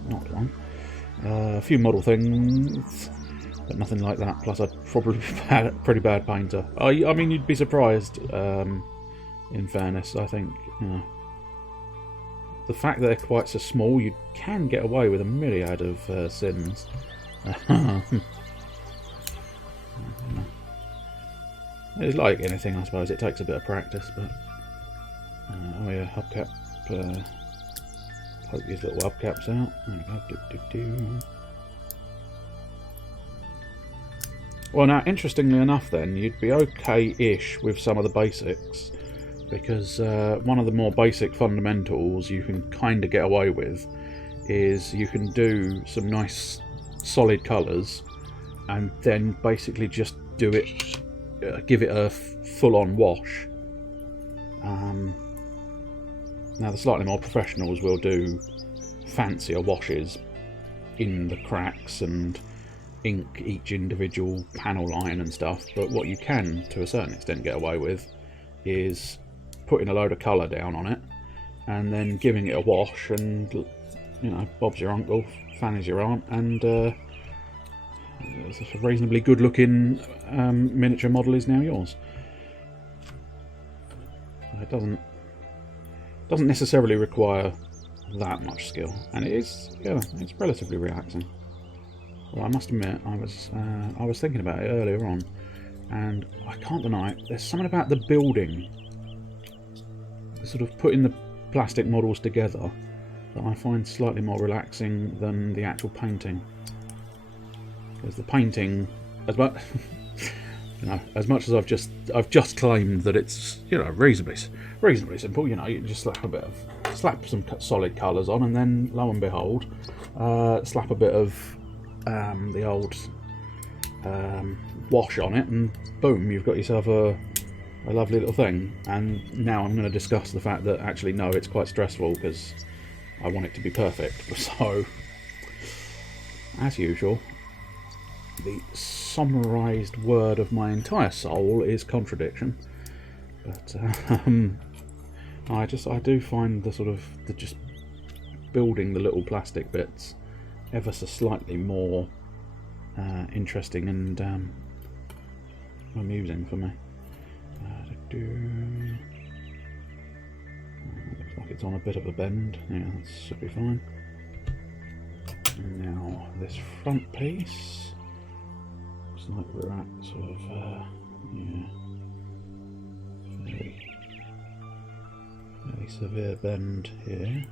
not one. A few model things, but nothing like that. Plus, I'd probably be a pretty bad painter. I mean, you'd be surprised. In fairness, I think, you know, the fact that they're quite so small, you can get away with a myriad of sins. It's like anything, I suppose. It takes a bit of practice, but oh yeah, hubcap. Poke these little hubcaps out. There we go. Well, now, interestingly enough, then you'd be okay-ish with some of the basics, because one of the more basic fundamentals you can kind of get away with is you can do some nice solid colours and then basically just do it, give it a full-on wash. Now the slightly more professionals will do fancier washes in the cracks and ink each individual panel line and stuff, but what you can to a certain extent get away with is putting a load of colour down on it and then giving it a wash, and you know, Bob's your uncle, Fanny's your aunt, and a reasonably good looking miniature model is now yours. It doesn't necessarily require that much skill, and it is, yeah, it's relatively relaxing. Well, I must admit, I was thinking about it earlier on, and I can't deny it, there's something about the building, sort of putting the plastic models together, that I find slightly more relaxing than the actual painting. Because the painting, as much, you know, as much as I've just claimed that it's, you know, reasonably simple. You know, you just slap some solid colours on, and then lo and behold, slap a bit of the old wash on it, and boom, you've got yourself a lovely little thing. And now I'm going to discuss the fact that actually no, it's quite stressful because I want it to be perfect. So, as usual, the summarised word of my entire soul is contradiction. But I do find the sort of just building the little plastic bits ever so slightly more interesting and amusing for me. Looks like it's on a bit of a bend. Yeah, that should be fine. And now this front piece looks like we're at sort of fairly fairly severe bend here.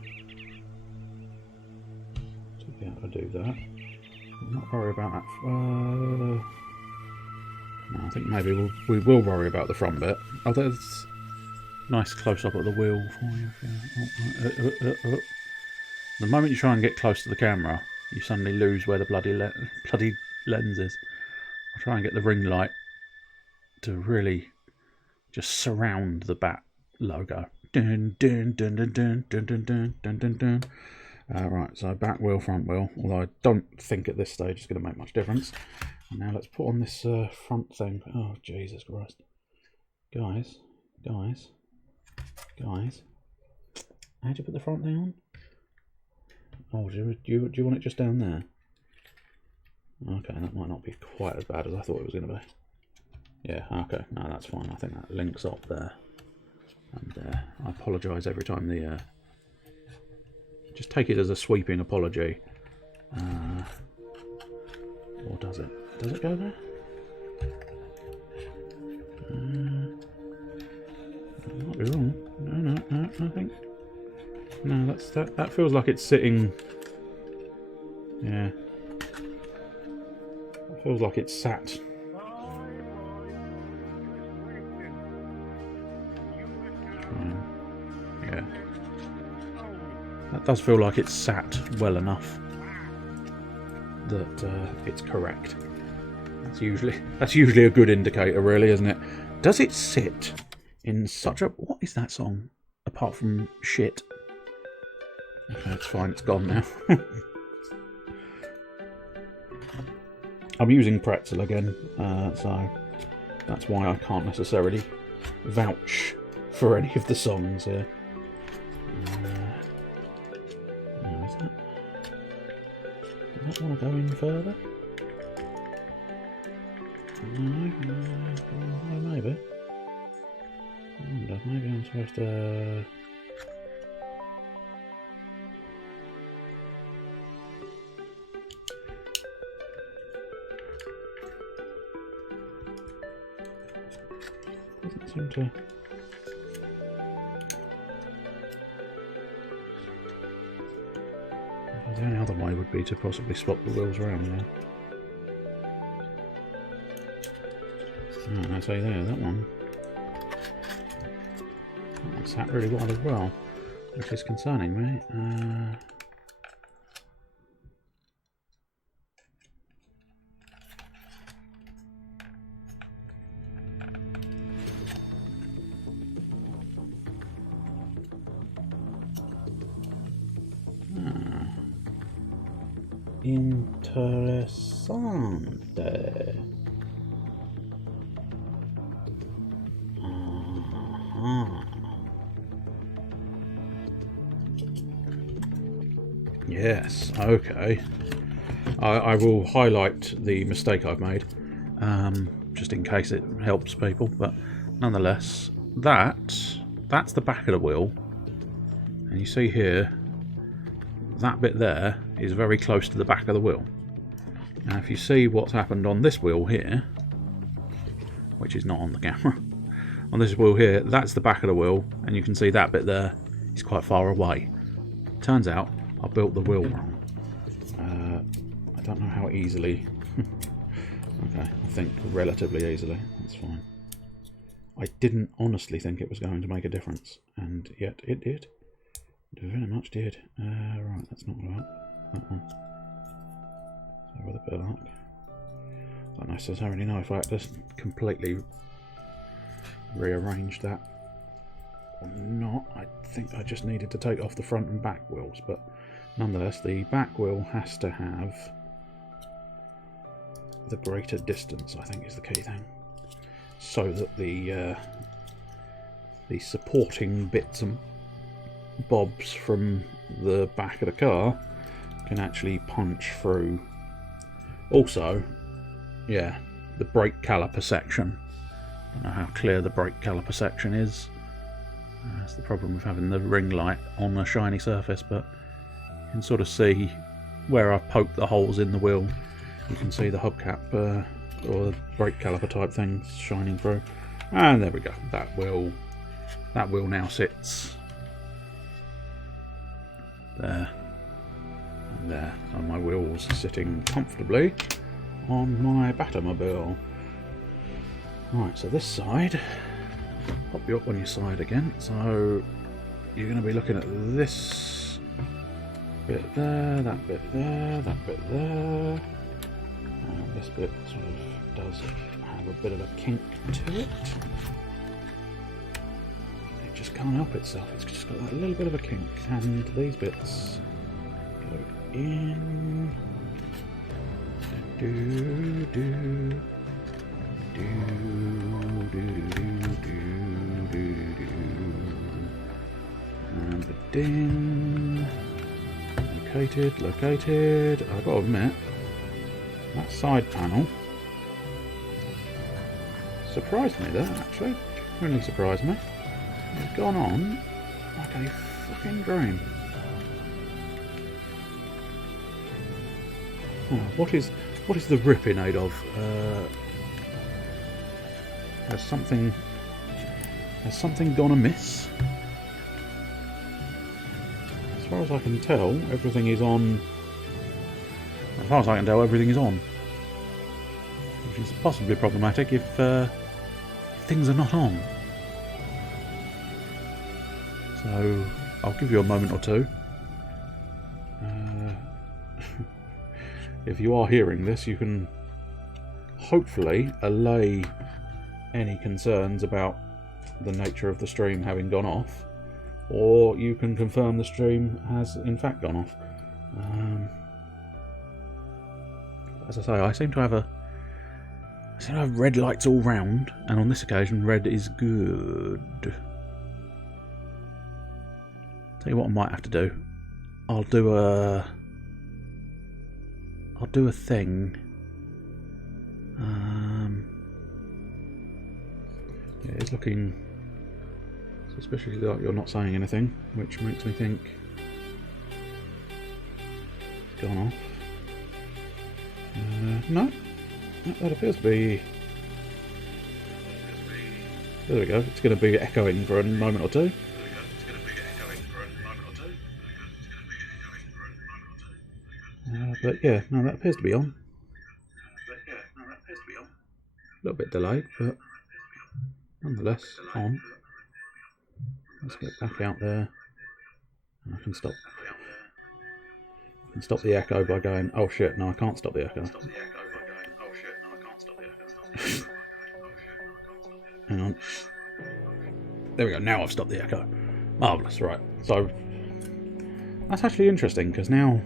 To be able to do that. I'm not worried about that. No, I think maybe we will worry about the front bit. Oh, there's a nice close up of the wheel for you. Oh. The moment you try and get close to the camera, you suddenly lose where the bloody lens is. I'll try and get the ring light to really just surround the Bat logo. Dun dun dun dun dun dun dun dun dun dun dun. Right, so back wheel, front wheel, although I don't think at this stage it's going to make much difference. And now let's put on this front thing. Oh, Jesus Christ. Guys. How'd you put the front thing on? Oh, do you want it just down there? Okay, that might not be quite as bad as I thought it was going to be. Yeah, okay, no, that's fine. I think that links up there. And I apologise every time the... just take it as a sweeping apology. Or does it? Does it go there? I might be wrong. No, I think... No, that feels like it's sitting... Yeah. That feels like it's sat... Yeah. That does feel like it's sat well enough that it's correct. That's usually a good indicator, really, isn't it? Does it sit in such a... What is that song? Apart from shit. Okay, it's fine, it's gone now. I'm using Pretzel again, so that's why I can't necessarily vouch for any of the songs here. Does that want to go in further? No, maybe. I wonder, maybe I'm supposed to... Doesn't seem to... The only other way would be to possibly swap the wheels around now. Oh, I say there, that one sat really well as well, which is concerning me. Interessante. Yes, okay. I will highlight the mistake I've made, just in case it helps people, but nonetheless, that's the back of the wheel, and you see here, that bit there is very close to the back of the wheel. Now if you see what's happened on this wheel here, which is not on the camera, on this wheel here, that's the back of the wheel, and you can see that bit there is quite far away. Turns out I built the wheel wrong. I don't know how easily. Okay, I think relatively easily, that's fine. I didn't honestly think it was going to make a difference, and yet it did. It very much did. Right, that's not right. That one. So with a bit of luck. I don't necessarily know if I had to completely rearrange that or not. I think I just needed to take off the front and back wheels, but nonetheless, the back wheel has to have the greater distance, I think is the key thing, so that the supporting bits and bobs from the back of the car can actually punch through. Also, yeah, the brake caliper section. I don't know how clear the brake caliper section is. That's the problem with having the ring light on a shiny surface, but you can sort of see where I've poked the holes in the wheel. You can see the hubcap or the brake caliper type things shining through. And there we go. That wheel now sits there, and there. So my wheels sitting comfortably on my Batmobile. Right, so this side, pop you up on your side again. So you're going to be looking at this bit there, that bit there, that bit there. And this bit sort of does have a bit of a kink to it. It just can't help itself. It's just got that little bit of a kink. And these bits go in. Do do. And the ding. Located. I've got to admit, that side panel surprised me there, actually. Really surprised me. It's gone on like a fucking dream. Oh, what is the ripping aid of? Has something gone amiss? As far as I can tell, everything is on. As far as I can tell, everything is on. Which is possibly problematic if things are not on. So I'll give you a moment or two. If you are hearing this, you can hopefully allay any concerns about the nature of the stream having gone off, or you can confirm the stream has in fact gone off. As I say, I seem to have red lights all round, and on this occasion red is good. Tell you what I might have to do. I'll do a thing. Yeah, it's looking suspiciously like you're not saying anything, which makes me think it's gone off. No, that appears to be. There we go. It's going to be echoing for a moment or two. But yeah, no, that appears to be on. A little bit delayed, but nonetheless on. Let's get back out there. And I can stop. I can stop the echo by going, oh shit, no, I can't stop the echo. Hang on. There we go, now I've stopped the echo. Marvellous, right. So, that's actually interesting, because now...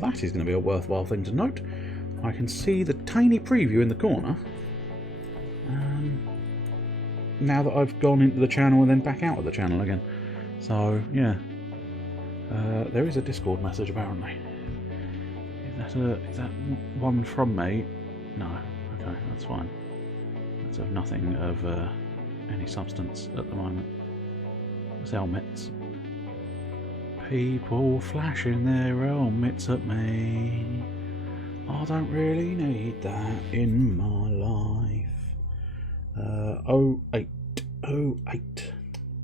that is going to be a worthwhile thing to note. I can see the tiny preview in the corner. Now that I've gone into the channel and then back out of the channel again. So, yeah. There is a Discord message, apparently. Is that one from me? No. Okay, that's fine. That's of nothing of any substance at the moment. It's helmets. People flashing their helmets at me. I don't really need that in my life. 08.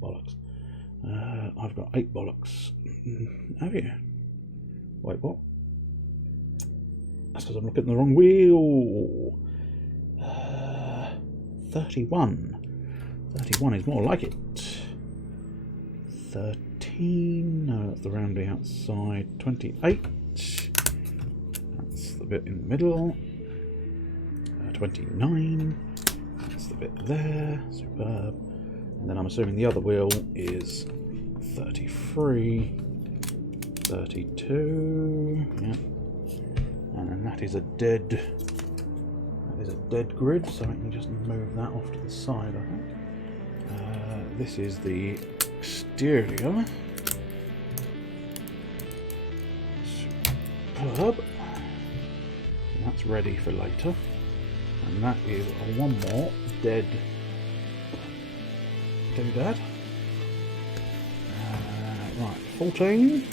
Bollocks. I've got 8 bollocks. Have you? Wait, what? That's because I'm looking at the wrong wheel. 31. 31 is more like it. 13. No, that's the rounding outside. 28. That's the bit in the middle. 29. That's the bit there. Superb. And then I'm assuming the other wheel is 33. 32. Yeah. And then that is a dead grid, so I can just move that off to the side, I think. This is the exterior. Superb. And that's ready for later. And that is one more dead doodad. Right, 14.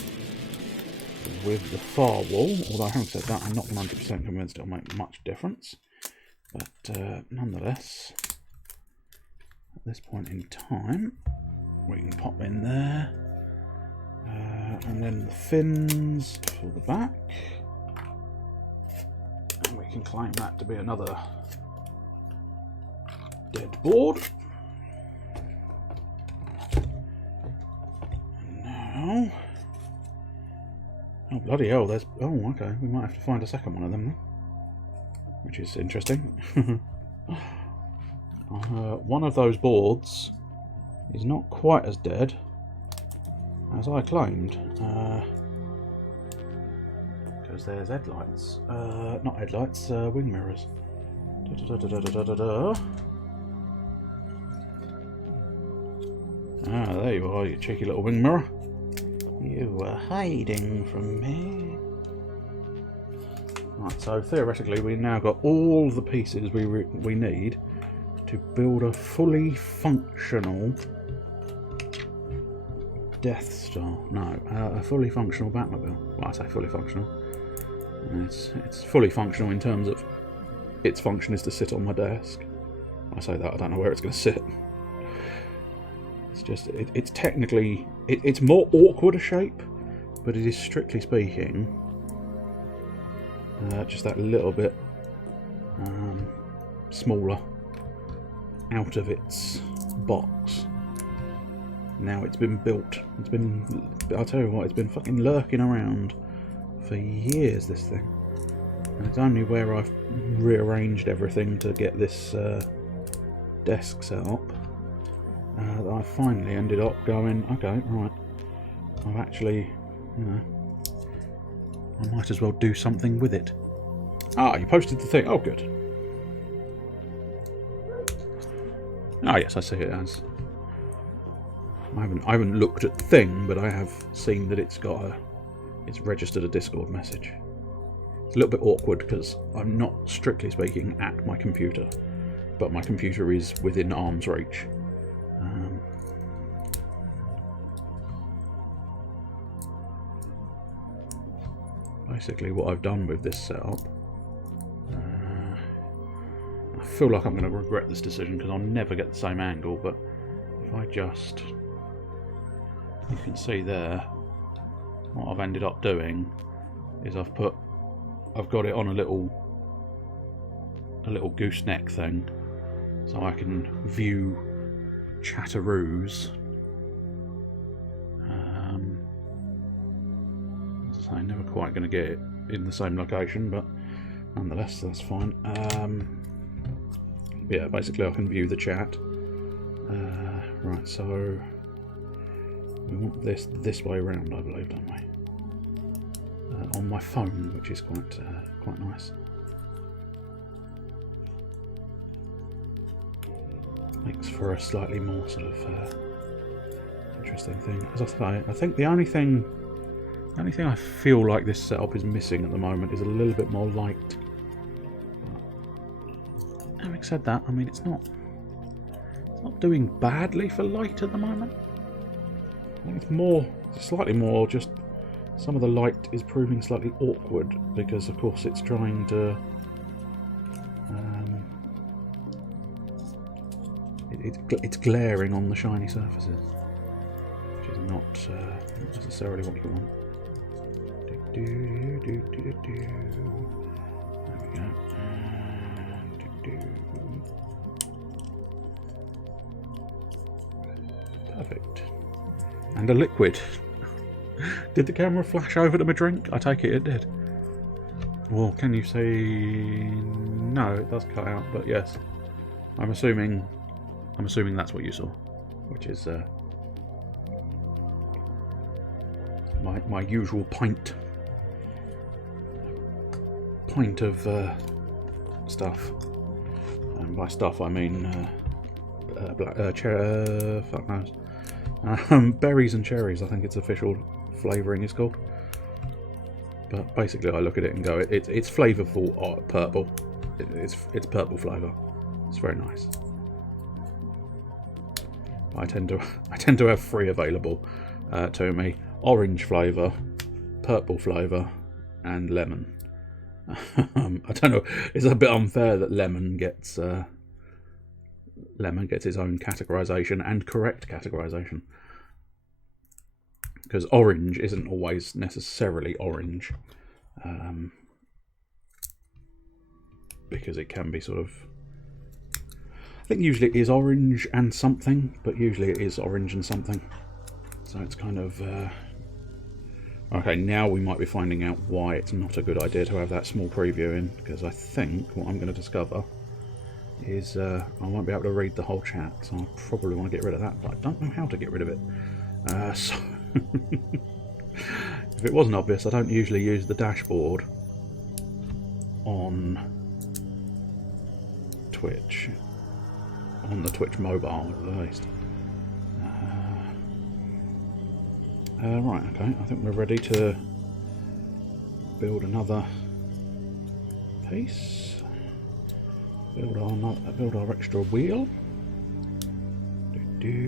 With the far wall, although having said that, I'm not 100% convinced it'll make much difference. But nonetheless, at this point in time, we can pop in there. And then the fins for the back. And we can claim that to be another dead board. And now... Oh, bloody hell, there's... Oh, okay, we might have to find a second one of them then. Which is interesting. One of those boards is not quite as dead as I claimed. Because there's headlights. Not headlights, wing mirrors. Ah, there you are, you cheeky little wing mirror. You were hiding from me. Right, so theoretically we've now got all the pieces we need to build a fully functional Death Star. No, a fully functional Batmobile. Well, I say fully functional. It's fully functional in terms of its function is to sit on my desk. I say that, I don't know where it's going to sit. It's just, it's technically, it's more awkward a shape, but it is strictly speaking just that little bit smaller out of its box. Now it's been built. It's been, I'll tell you what, it's been fucking lurking around for years, this thing. And it's only where I've rearranged everything to get this desk set up that I finally ended up going, okay, right, I've actually, you know, I might as well do something with it. Ah, you posted the thing. Oh, good. Ah, yes, I see it as. I haven't looked at the thing, but I have seen that it's registered a Discord message. It's a little bit awkward because I'm not, strictly speaking, at my computer, but my computer is within arm's reach. Basically, what I've done with this setup, I feel like I'm going to regret this decision because I'll never get the same angle, but if I just, you can see there, what I've ended up doing is I've got it on a little gooseneck thing, so I can view Chatteroos. As I say, never quite going to get it in the same location, but nonetheless, that's fine. Yeah, basically I can view the chat. Right, so we want this way around, I believe, don't we? On my phone, which is quite nice. Makes for a slightly more sort of interesting thing. As I say, I think the only thing I feel like this setup is missing at the moment is a little bit more light. But having said that, I mean it's not doing badly for light at the moment. I think it's slightly more just some of the light is proving slightly awkward because of course it's trying to it's glaring on the shiny surfaces, which is not necessarily what you want. There we go. Perfect. And a liquid. Did the camera flash over to my drink? I take it did. Well, can you see? No, it does cut out, but yes. I'm assuming that's what you saw, which is my usual pint of stuff. And by stuff I mean fuck knows. Berries and cherries, I think its official flavouring is called. But basically I look at it and go, it's flavourful purple. It's purple flavour. It's very nice. I tend to have three available to me: orange flavour, purple flavour, and lemon. I don't know. It's a bit unfair that lemon gets lemon gets its own categorization and correct categorization. Because orange isn't always necessarily orange. Because it can be sort of... I think usually it is orange and something, but usually it is orange and something. So it's kind of... Okay, now we might be finding out why it's not a good idea to have that small preview in, because I think what I'm going to discover is I won't be able to read the whole chat, so I probably want to get rid of that, but I don't know how to get rid of it. So if it wasn't obvious, I don't usually use the dashboard on Twitch, on the Twitch mobile at least. Right, okay, I think we're ready to build another piece. Build our extra wheel. There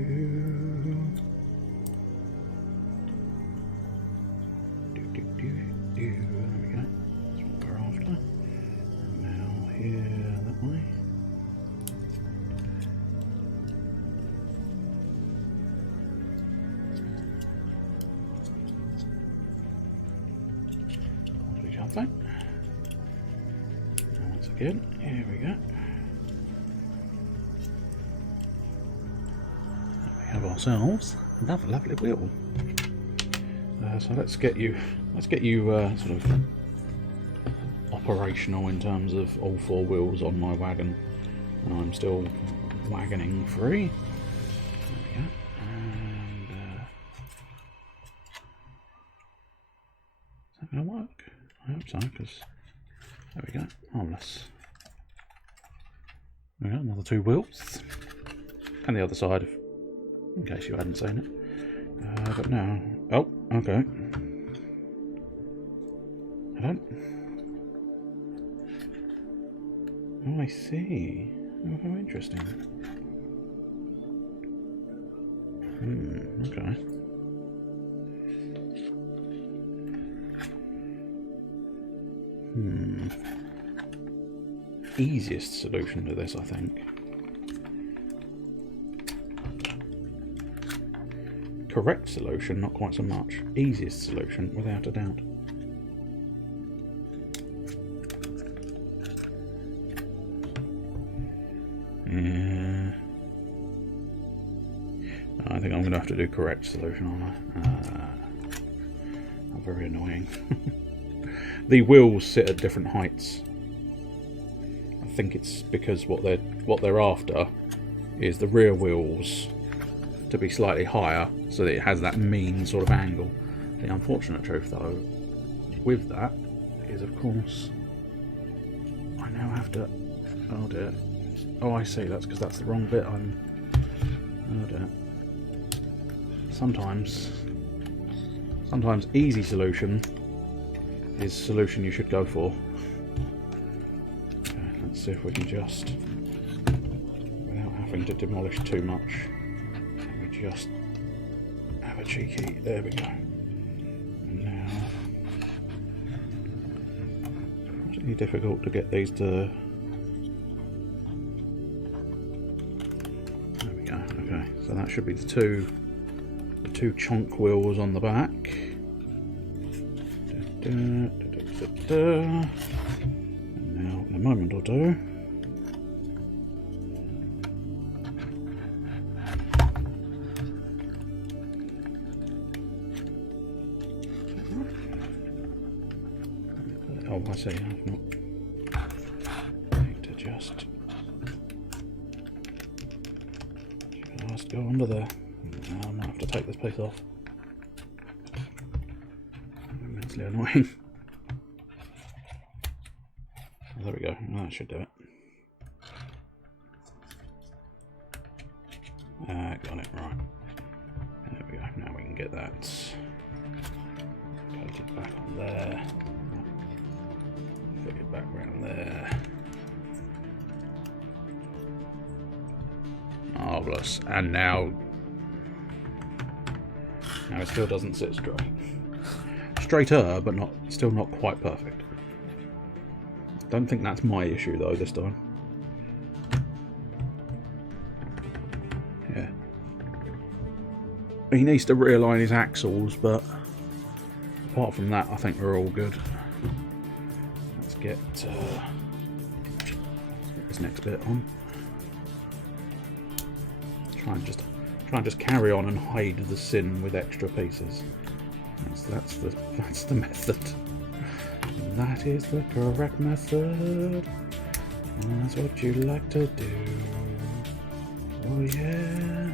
we go. That's what we're after. And now here, that way. Thing. Once again, here we go. We have ourselves another lovely wheel. So let's get you sort of operational in terms of all four wheels on my wagon, and I'm still wagoning free. There we go. And is that going to work? I hope so, because there we go, harmless. There we go, another two wheels. And the other side, in case you hadn't seen it. But now, oh, okay. I don't. Oh, I see. Oh, how interesting. Okay. Easiest solution to this, I think. Correct solution, not quite so much. Easiest solution, without a doubt. Yeah. I think I'm going to have to do correct solution, aren't I? Very annoying. The wheels sit at different heights. I think it's because what they're after is the rear wheels to be slightly higher, so that it has that mean sort of angle. The unfortunate truth, though, with that is, of course, I now have to. Oh dear. Oh, I see. That's because that's the wrong bit. Oh dear. Sometimes easy solution is solution you should go for. Okay, let's see if we can just, without having to demolish too much, we just have a cheeky, there we go. And now, it's really difficult to get these to, there we go, okay, so that should be the two chunk wheels on the back. And now in a moment or two, oh, I see, I've not, I need to just go under there. I might have to take this piece off. Immensely annoying. Oh, there we go. That should do it. Got it, right. There we go. Now we can get that coated back on there. Fitted back around there. Marvellous. And now it still doesn't sit straight. Straighter, but still not quite perfect. Don't think that's my issue though this time. he needs to realign his axles, but apart from that, I think we're all good. Let's get this next bit on. Try and just carry on and hide the sin with extra pieces. That's the method. That is the correct method. That's what you like to do. Oh yeah.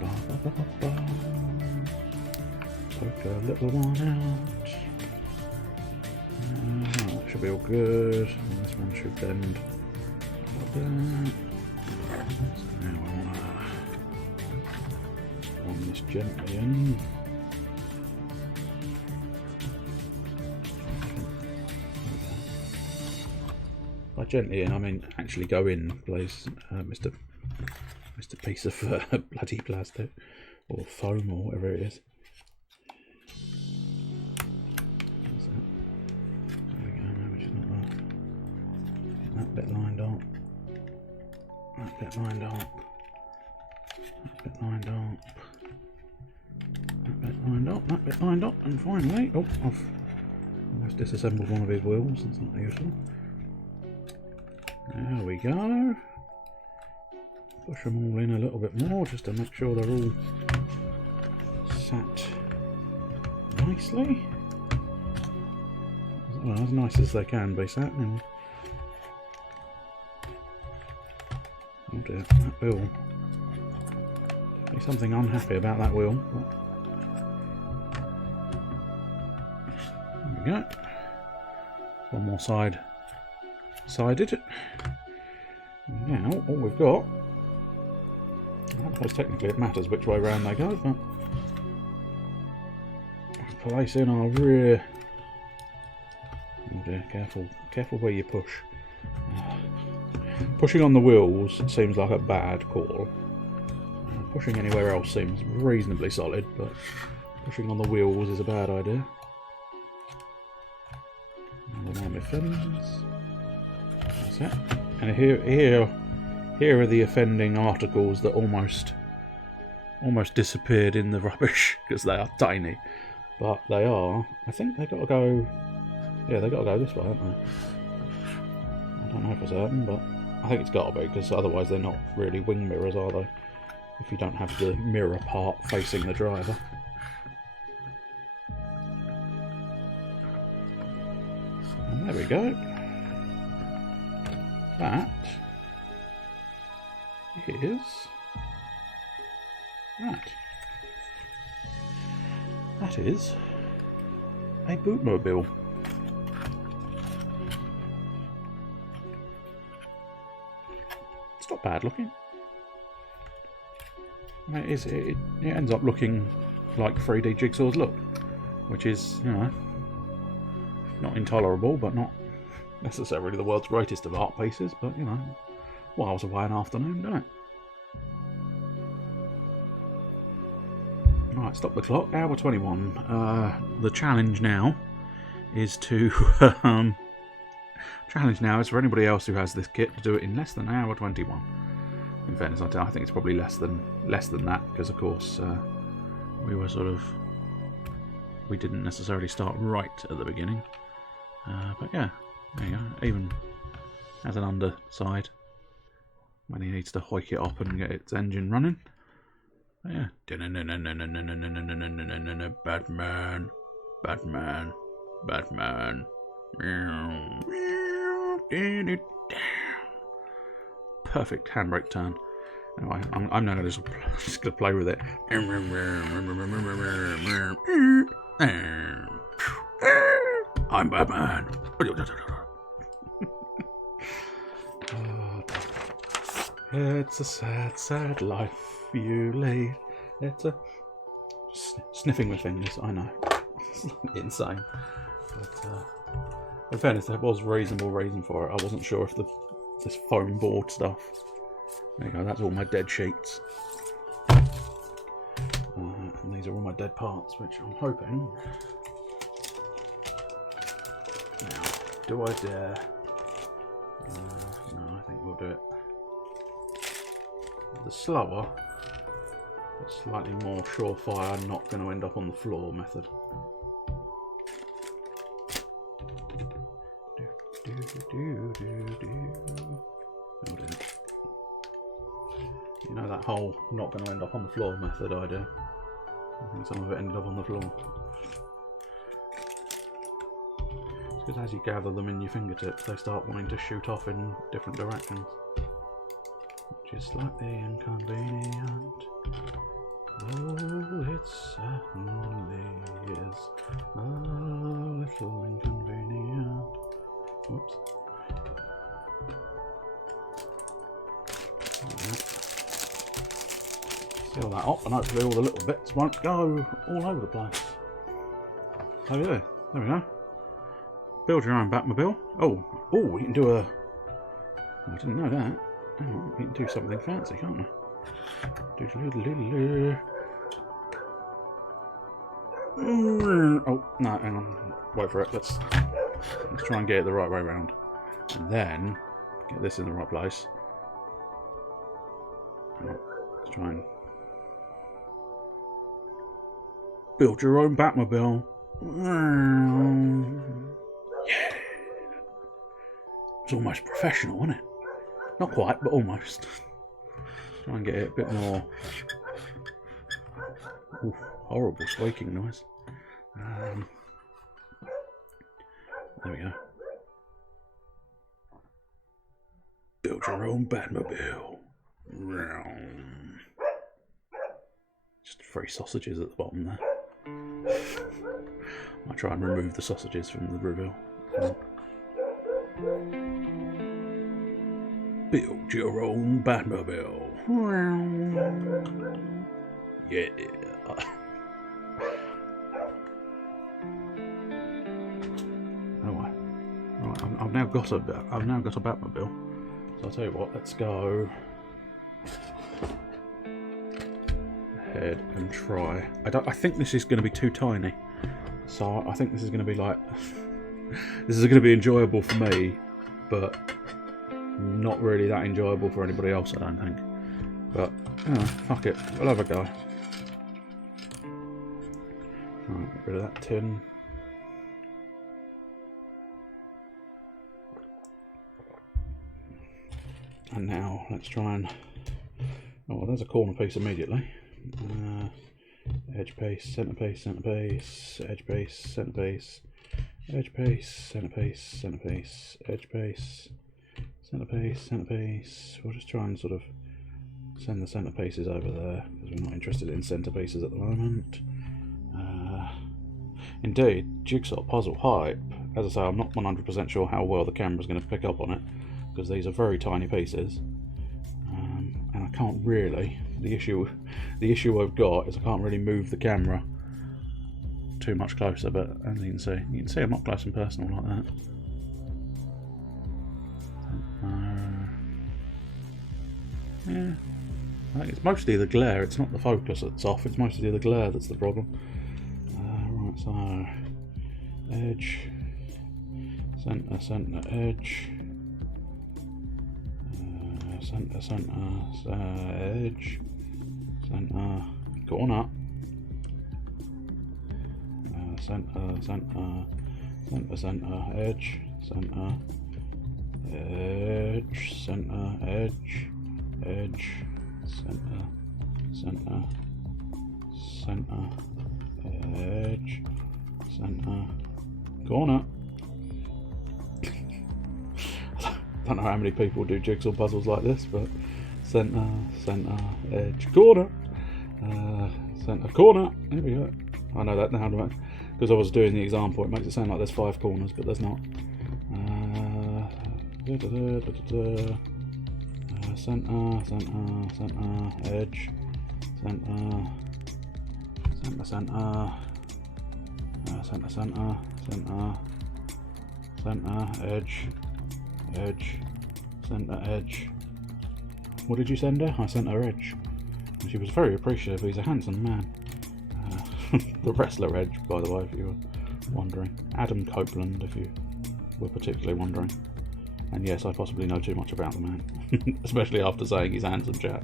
Ba, ba, ba, ba, ba. Poke a little one out. That should be all good. And this one should bend like that. So now I want to warm this gently in. By gently in, I mean actually go in, please, Mr. Piece of bloody plastic or foam or whatever it is. What's that? There we go. No, which is not that. Get that bit lined up. That bit lined up. That bit lined up. That bit lined up. That bit lined up. And finally, oh, I've almost disassembled one of his wheels. That's not useful. There we go. Push them all in a little bit more just to make sure they're all sat nicely. Well, as nice as they can be sat anyway. Oh dear, that wheel. Definitely something unhappy about that wheel. But there we go. One more sided. Now, all we've got, I suppose technically it matters which way round they go, but let's place in our rear. Oh dear, careful where you push. Pushing on the wheels seems like a bad call. Pushing anywhere else seems reasonably solid, but pushing on the wheels is a bad idea. And then my fins. That's it. And here are the offending articles that almost disappeared in the rubbish because they are tiny. But they are. I think they got to go. Yeah, they got to go this way, haven't they? I don't know for certain, but I think it's got to be because otherwise they're not really wing mirrors, are they? If you don't have the mirror part facing the driver. And there we go. That is a Batmobile. It's not bad looking. It ends up looking like 3D Jigsaw's look, which is, you know, not intolerable, but not necessarily the world's greatest of art pieces, but, you know, whiles away an afternoon, don't it? Right, stop the clock. Hour 21. The challenge now is to for anybody else who has this kit to do it in less than hour 21. In fairness, I think it's probably less than that because, of course, we didn't necessarily start right at the beginning. But yeah, there you go. Even as an underside, when he needs to hoik it up and get its engine running. But yeah. Batman. Perfect handbrake turn. Anyway, I'm now just going to play with it. I'm Batman. It's a sad, sad life you lead. It's a sniffing my fingers. I know, it's insane. But in fairness, there was reasonable reason for it. I wasn't sure if this foam board stuff. There you go. That's all my dead sheets. And these are all my dead parts, which I'm hoping. Now, do I dare? No, I think we'll do it. the slower, but slightly more surefire, not going to end up on the floor method. Oh dear. You know that whole not going to end up on the floor method idea? I think some of it ended up on the floor. It's because as you gather them in your fingertips, they start wanting to shoot off in different directions, which is slightly inconvenient. Oh, it certainly is a little inconvenient. Whoops. Seal that up, and hopefully all the little bits won't go all over the place. So yeah, there we go. Build your own Batmobile. Oh, you can do a... Oh, I didn't know that. Hang on, you can do something fancy, can't we? Oh, no, hang on. Wait for it. Let's try and get it the right way around. And then get this in the right place. Let's try and build your own Batmobile. Yeah. It's almost professional, isn't it? Not quite, but almost. Try and get it a bit more. Ooh, horrible squeaking noise. There we go. Build your own Batmobile. Just 3 sausages at the bottom there. I'll try and remove the sausages from the reveal. Build your own Batmobile. Yeah. Anyway, right, I've now got a Batmobile. So I'll tell you what. Let's go ahead and try. I think this is going to be too tiny. So I think this is going to be like this is going to be enjoyable for me, but not really that enjoyable for anybody else, I don't think. But fuck it, we'll have a go. Right, get rid of that tin. And now let's try and... Oh, well, there's a corner piece immediately. Edge piece, centre piece, centre piece, edge piece, centre piece, edge piece, centre piece, centre piece, edge piece, centre piece, centre piece. We'll just try and sort of send the centre pieces over there because we're not interested in centre pieces at the moment. Indeed, jigsaw puzzle hype. As I say, I'm not 100% sure how well the camera's going to pick up on it because these are very tiny pieces, and I can't really. The issue I've got is I can't really move the camera too much closer. But as you can see I'm up close and personal like that. Yeah, I think it's mostly the glare. It's not the focus that's off. It's mostly the glare that's the problem. Right, so edge, centre, centre, edge, centre, centre, edge, centre, corner, centre, centre, centre, centre, edge, centre, edge, centre, edge, edge, centre, centre, centre, edge, centre, corner. I don't know how many people do jigsaw puzzles like this, but centre, centre, edge, corner, centre, corner. Here we go. I know that now because I was doing the example. It makes it sound like there's 5 corners, but there's not. Centre, centre, centre, edge, centre, centre, centre, centre, centre, centre, centre, edge, edge, centre, edge. What did you send her? I sent her edge. And she was very appreciative. He's a handsome man. The wrestler Edge, by the way, if you were wondering. Adam Copeland, if you were particularly wondering. And yes, I possibly know too much about the man, especially after saying he's a handsome chap.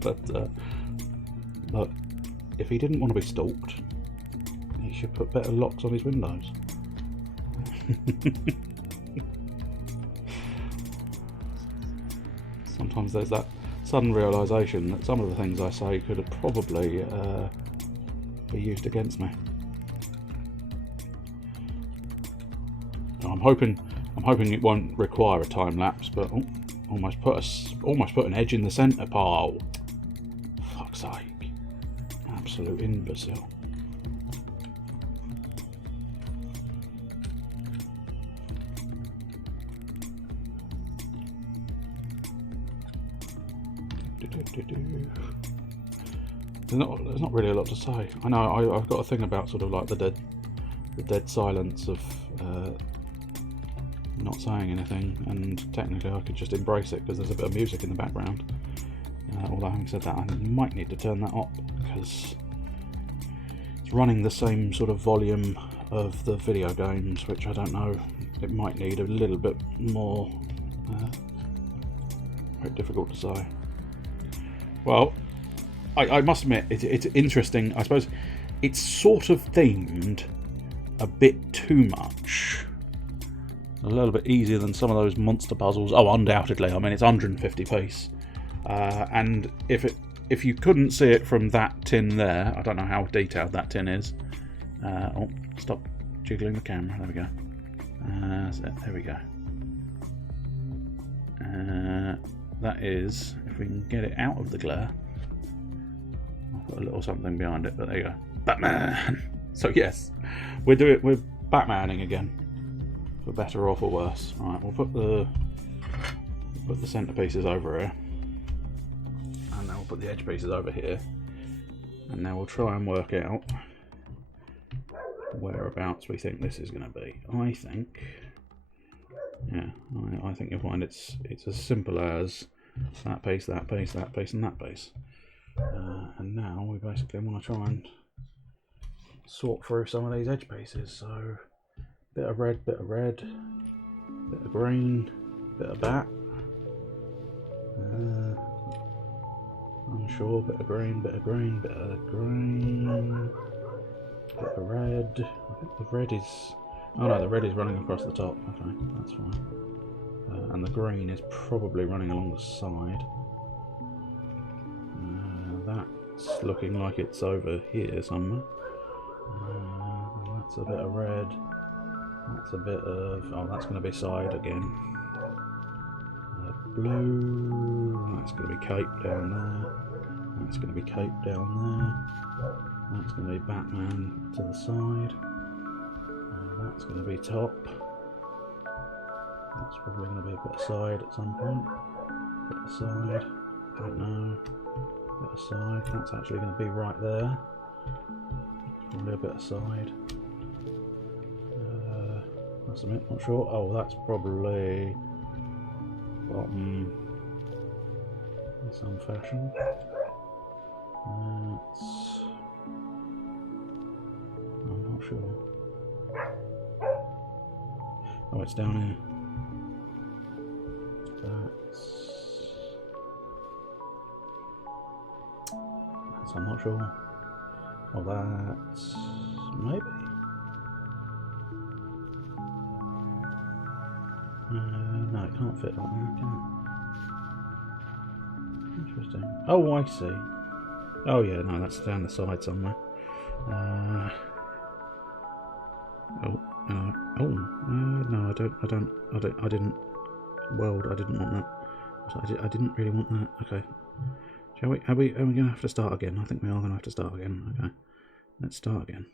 But look, if he didn't want to be stalked, he should put better locks on his windows. Sometimes there's that sudden realisation that some of the things I say could have probably be used against me. I'm hoping it won't require a time lapse, but almost put an edge in the centre, pal. Fuck's sake, absolute imbecile. There's not really a lot to say. I know I've got a thing about sort of like the dead silence of not saying anything, and technically I could just embrace it because there's a bit of music in the background. Although having said that, I might need to turn that up because it's running the same sort of volume of the video games, which I don't know. It might need a little bit more. Very difficult to say. Well, I must admit, it's interesting. I suppose it's sort of themed a bit too much. A little bit easier than some of those monster puzzles. Oh, undoubtedly. I mean, it's 150 piece. And if you couldn't see it from that tin there, I don't know how detailed that tin is. Oh, stop jiggling the camera. There we go. So there we go. That is, if we can get it out of the glare. I'll put a little something behind it, but there you go. Batman! So yes, we're Batmaning again. For better or for worse. Alright, we'll put the centerpieces over here. And then we'll put the edge pieces over here. And now we'll try and work out whereabouts we think this is going to be. I think... Yeah, I think you'll find it's as simple as that piece, that piece, that piece, and that piece. And now we basically want to try and sort through some of these edge pieces. So, bit of red, bit of green, bit of bat. Unsure, bit of green, bit of green, bit of green, bit of red. I think the red is... Oh no, the red is running across the top. Okay, that's fine. And the green is probably running along the side. That's looking like it's over here somewhere. That's a bit of red. That's a bit of... Oh, that's going to be side again. Blue. That's going to be cape down there. That's going to be cape down there. That's going to be Batman to the side. That's going to be top. That's probably going to be a bit of side at some point. Bit of side. Don't know. Bit of side. That's actually going to be right there. Probably a bit of side. That's a bit not sure. Oh, that's probably bottom in some fashion. That's... I'm not sure. Oh, it's down here. That's I'm not sure. Oh, that's maybe. No, it can't fit like that, can it? Interesting. Oh, I see. Oh yeah, no, that's down the side somewhere. No, I didn't weld. I didn't want that. So I didn't really want that. Okay. Shall we? Are we going to have to start again? I think we are going to have to start again. Okay. Let's start again.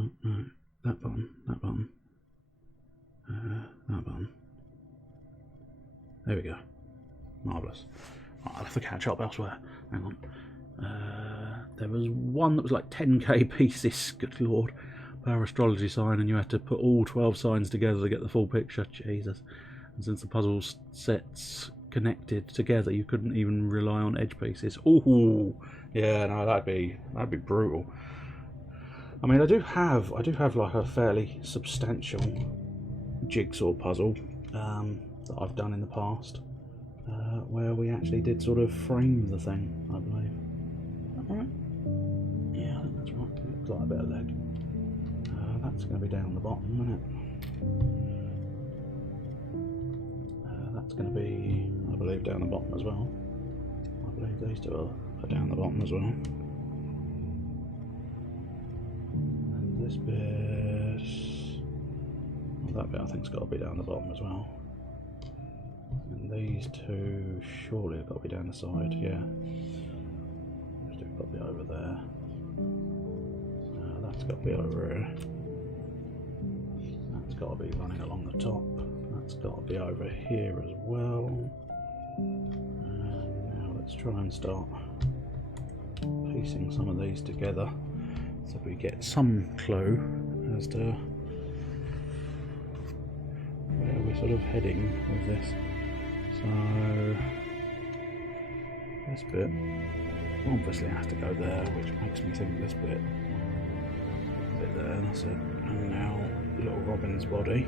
Oh, no. That button. That button. That button. There we go. Marvellous. Right, I'll have to catch up elsewhere. Hang on. There was one that was like 10k pieces, good lord, per astrology sign, and you had to put all 12 signs together to get the full picture. Jesus. And since the puzzle sets connected together, you couldn't even rely on edge pieces. Ooh, yeah, no, that'd be brutal. I mean, I do have like a fairly substantial jigsaw puzzle that I've done in the past, where we actually did sort of frame the thing, I believe. Is that right? Yeah, I think that's right. It looks like a bit of leg. That's going to be down the bottom, isn't it? That's going to be, I believe, down the bottom as well. I believe these two are down the bottom as well. And this bit, well, that bit I think's got to be down the bottom as well. And these two surely have got to be down the side, yeah. These two have got to be over there. That's got to be over here. That's got to be running along the top. That's got to be over here as well. And now let's try and start piecing some of these together so we get some clue as to where we're sort of heading with this. So this bit obviously has to go there, which makes me think this bit there, that's it. And now little Robin's body,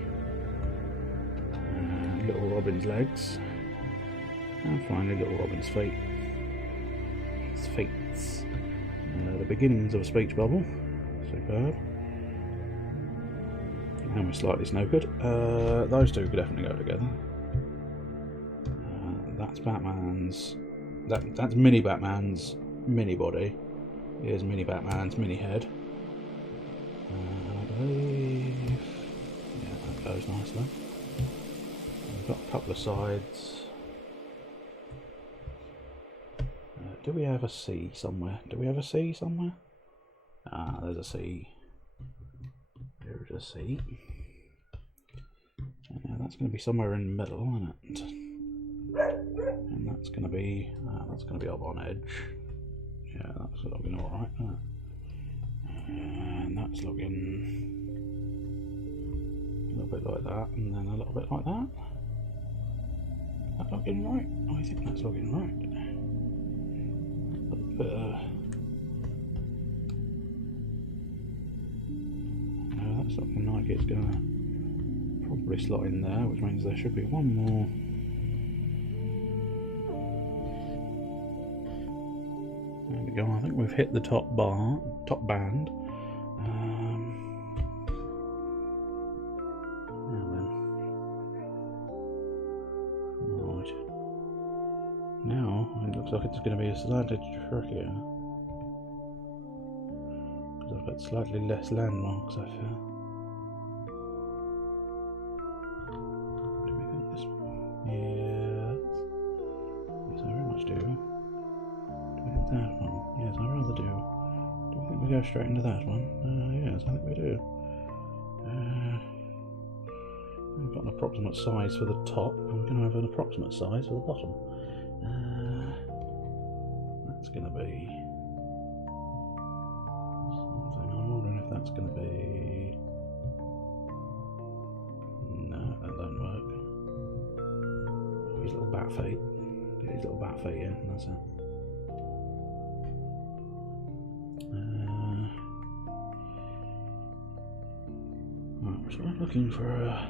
and little Robin's legs, and finally little Robin's feet. His feet. The beginnings of a speech bubble. Superb. And we're slightly snookered. Those two could definitely go together. That's Batman's. That's Mini Batman's mini body. Here's Mini Batman's mini head. I believe, yeah, that goes nicely. We've got a couple of sides. Do we have a C somewhere? Do we have a C somewhere? Ah, there's a C. There's a C. And that's going to be somewhere in the middle, isn't it? And that's going to be up on edge. Yeah, that's looking all right. Isn't it? And that's looking a little bit like that, and then a little bit like that. Is that looking right? I think that's looking right. A little bit no, that's looking like it's going to probably slot in there, which means there should be one more. There we go. I think we've hit the top band. Now then. Right. Now it looks like it's going to be slightly trickier. Because I've got slightly less landmarks, I feel. Do we think this one? Yes. Yes, I very much do. That one, yes, I rather do. Do we think we go straight into that one? Yes, I think we do. We've got an approximate size for the top, and we're going to have an approximate size for the bottom. That's going to be something. I'm wondering if that's going to be. No, that don't work. Oh, his little bat feet. Get his little bat feet in, and that's it. Right, we're sort of looking for a.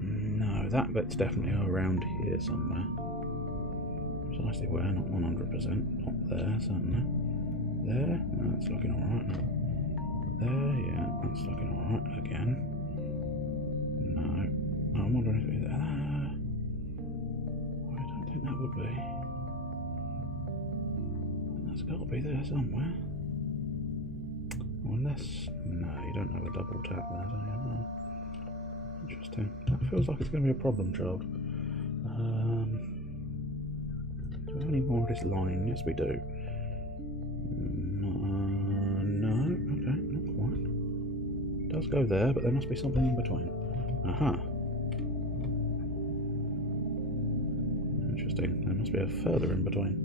No, that bit's definitely around here somewhere. Precisely where, not 100%. Not there, certainly. There? No, that's looking alright now. There, yeah, that's looking alright again. No. I'm wondering if it's there. I don't think that would be. That's got to be there somewhere. Unless, no, you don't have a double tap there, do you? No. Interesting. That feels like it's going to be a problem child. Do we have any more of this line? Yes, we do. No, okay, not quite. It does go there, but there must be something in between. Aha. Interesting. There must be a further in between.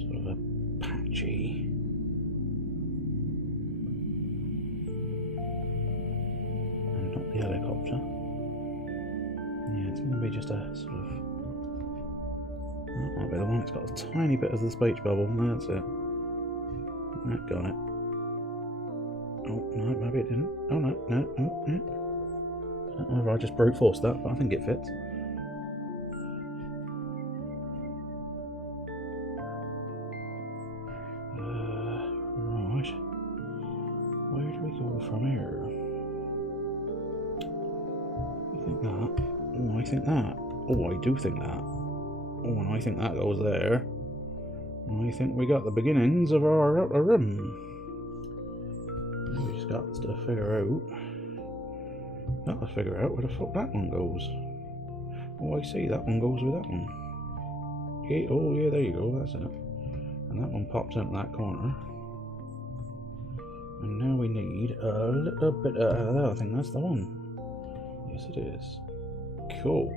Sort of a patchy. And not the helicopter. Yeah, it's going to be just a sort of. That might be the one that's got a tiny bit of the speech bubble. That's it. That got it. Oh, no, maybe it didn't. Oh no, no, no, no. I don't know if I just brute forced that, but I think it fits. Right. Where do we go from here? I think that. Oh, I think that. Oh, I do think that. Oh, and I think that goes there. And I think we got the beginnings of our outer rim. We just got to figure out. Got to figure out where the fuck that one goes. Oh, I see. That one goes with that one. Yeah, oh, yeah, there you go. That's it. And that one pops into that corner. And now we need a little bit of... I think that's the one. Yes, it is. Cool.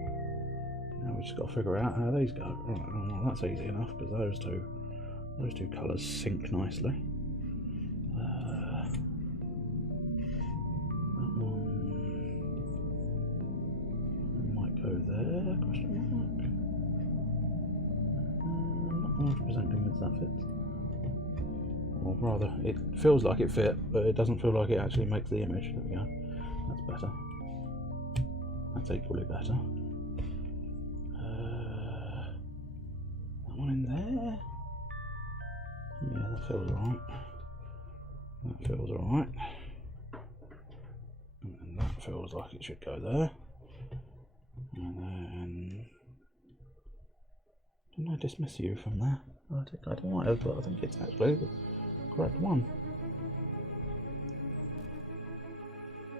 Now we just got to figure out how these go. Right, well, that's easy enough because those two colours sync nicely. That one might go there? Question mark. Not 100% convinced that fits. Or rather, it feels like it fit, but it doesn't feel like it actually makes the image. There we go. That's better. That's equally better. That one in there? Yeah, that feels alright. That feels alright. And then that feels like it should go there. And then... Didn't I dismiss you from there? I think I might have, but I think it's actually the correct one.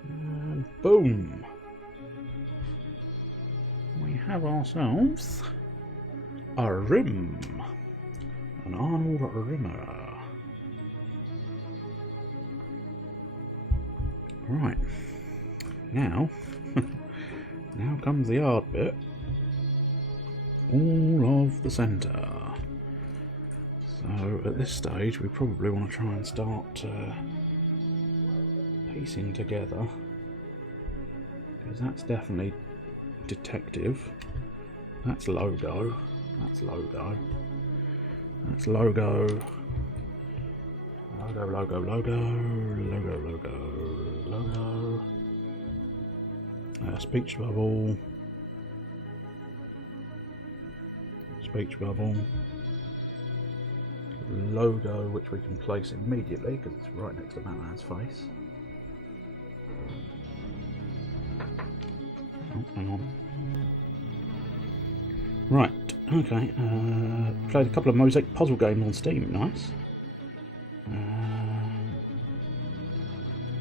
And boom! We have ourselves a rim. An Arnold Rimmer. Right. Now, now comes the hard bit. All of the centre. So at this stage we probably want to try and start piecing together, because that's definitely detective, that's logo, that's logo, that's logo, logo, logo, logo, logo, logo, logo, speech bubble, speech bubble, logo, which we can place immediately because it's right next to Batman's face. Oh, hang on. Right, okay. Played a couple of mosaic puzzle games on Steam, nice.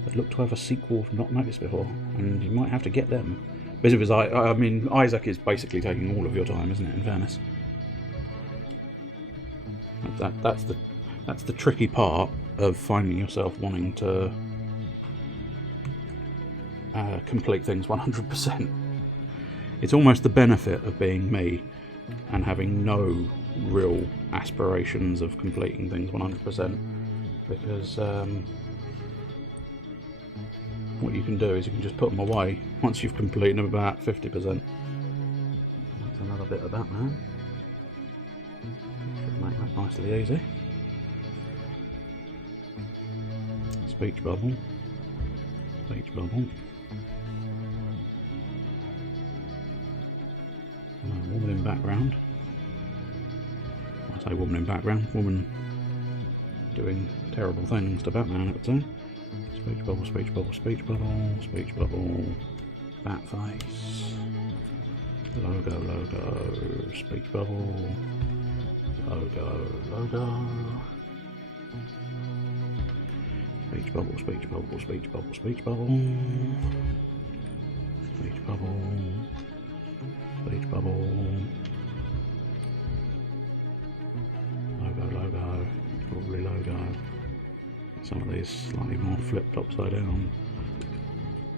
That look to have a sequel I've not noticed before, and you might have to get them. Because I mean, Isaac is basically taking all of your time, isn't it, in fairness? That's the tricky part of finding yourself wanting to complete things 100%. It's almost the benefit of being me and having no real aspirations of completing things 100%, because what you can do is you can just put them away once you've completed them about 50%. That's another bit of Batman. Should make that nicely easy. Speech bubble. Speech bubble. Woman in background. I say woman in background. Woman doing terrible things to Batman at the time. Speech bubble, speech bubble, speech bubble, speech bubble. Bat face. Logo, logo. Speech bubble. Logo, logo. Speech bubble, speech bubble, speech bubble, speech bubble. Speech bubble. Speech bubble. Logo, logo. Probably logo. Some of these slightly more flipped upside down.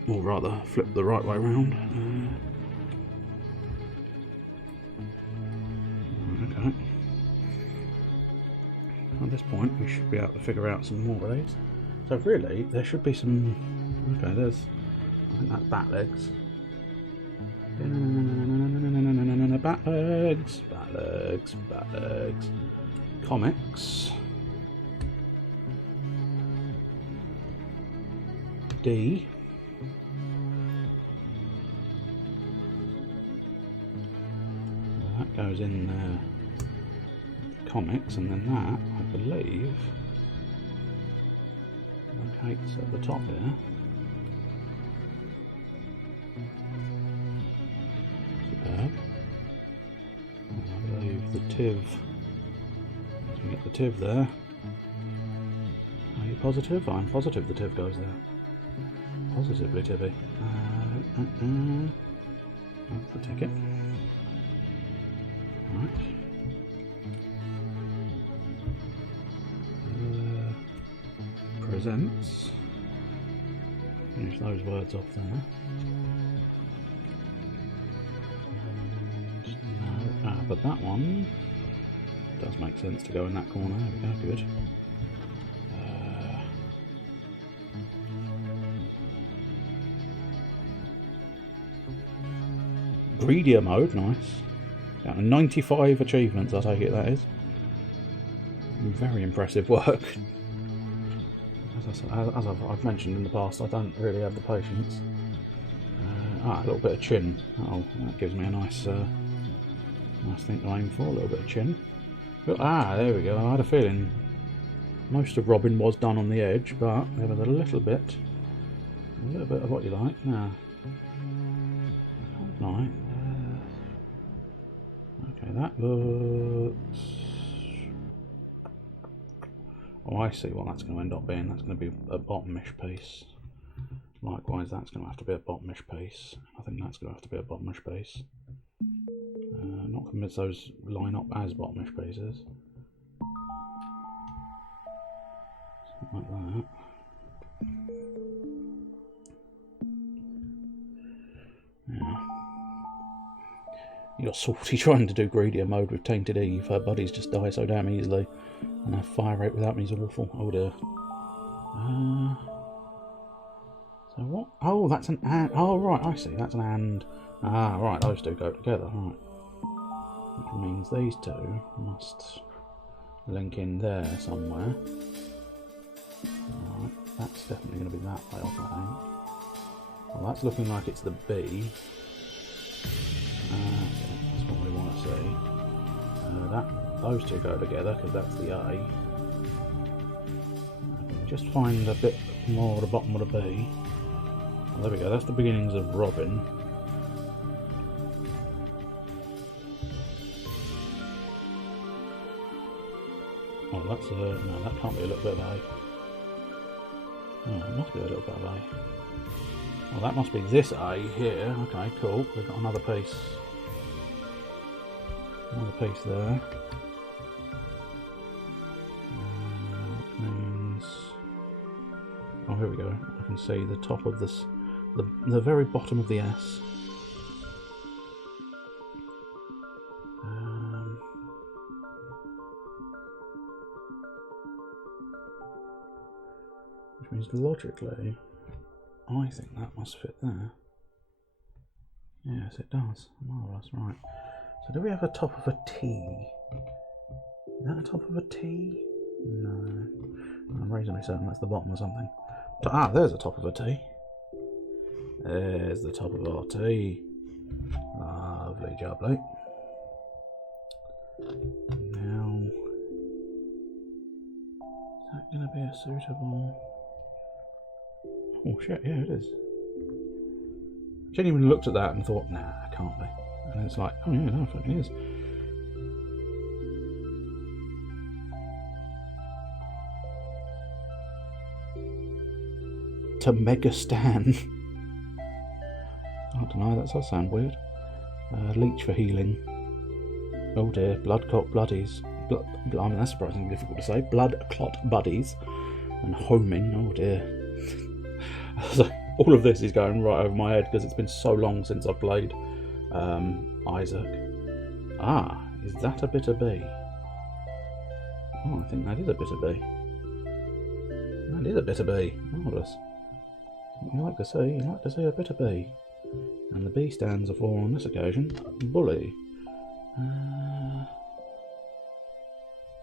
Or rather, flipped the right way around. Okay. At this point, we should be able to figure out some more of these. So really, there should be some... Okay, there's... I think that's bat legs. Bat legs, bat legs, bat legs. Comics. D. Well, that goes in the comics, and then that, I believe, locates at the top here. Superb. I believe the TIV. So we get the TIV there. Are you positive? I'm positive the TIV goes there. Positively TIVy. That's the ticket. Right. Presents. Finish those words off there. And no, but that one does make sense to go in that corner. There we go, good. Greedier mode, nice. Down to 95 achievements, I take it that is. Very impressive work. As I've mentioned in the past, I don't really have the patience. A little bit of chin. Oh, that gives me a nice thing to aim for, a little bit of chin. But, there we go. I had a feeling most of Robin was done on the edge, but there was a little bit of what you like. Now, right. Okay, that looks... Oh, I see what that's going to end up being. That's going to be a bottomish piece. Likewise, that's going to have to be a bottomish piece. I think that's going to have to be a bottomish piece. Not convinced those line up as bottomish pieces. Something like that. Yeah. You got Salty trying to do greedier mode with Tainted Eve. Her buddies just die so damn easily. And her fire rate without me is awful. Oh dear. So what? Oh, that's an and. Oh, right, I see. That's an and. Right, those two go together. Right. Which means these two must link in there somewhere. Right, that's definitely going to be that way off, I think. Well, that's looking like it's the B. That's what we want to see. Those two go together because that's the A. Just find a bit more at the bottom of the B. Well, there we go, that's the beginnings of Robin. Oh, that's no, that can't be a little bit of A. Oh, it must be a little bit of A. Well, that must be this A here. Okay, cool. We've got another piece. Another piece there. Which means... Oh, here we go. I can see the top of this, the very bottom of the S. Which means logically, I think that must fit there. Yes, it does. Marvellous, right. So do we have a top of a T? Is that a top of a T? No. I'm reasonably certain that's the bottom or something. There's a top of a T. There's the top of our T. Lovely jubbly. Now, is that going to be a suitable... Oh shit, yeah it is. Genuinely looked at that and thought, nah, it can't be. And it's like, oh yeah, no, it fucking is. To Mega Stan. I don't know, that does sound weird. Leech for healing. Oh dear, blood clot bloodies. I mean, that's surprisingly difficult to say. Blood clot buddies. And homing, oh dear. So, all of this is going right over my head because it's been so long since I've played Isaac. Is that a bit of B? Oh, I think that is a bit of B. That is a bit of B. Marvellous. You like to see a bit of B. And the B stands for, on this occasion, bully.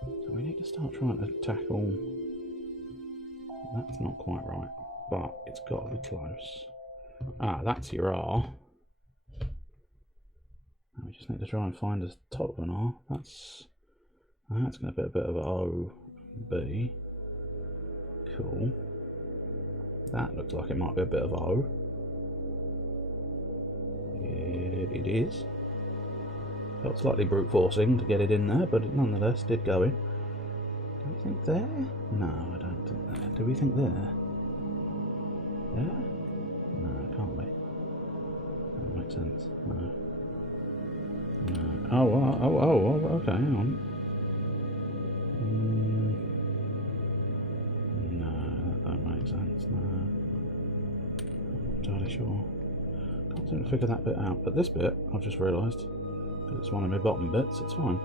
So we need to start trying to tackle... That's not quite right. but it's got to be close. Ah, that's your R. We just need to try and find the top of an R. That's going to be a bit of an O, B. Cool. That looks like it might be a bit of O. It is. Felt slightly brute forcing to get it in there, but it nonetheless did go in. Do we think there? No, I don't think there. Do we think there? There? No, it can't be. That makes sense. No. No. Oh, okay, hang on. No, that don't make sense, no. I'm not entirely sure. Can't seem to figure that bit out, but this bit, I've just realised, because it's one of my bottom bits, it's fine.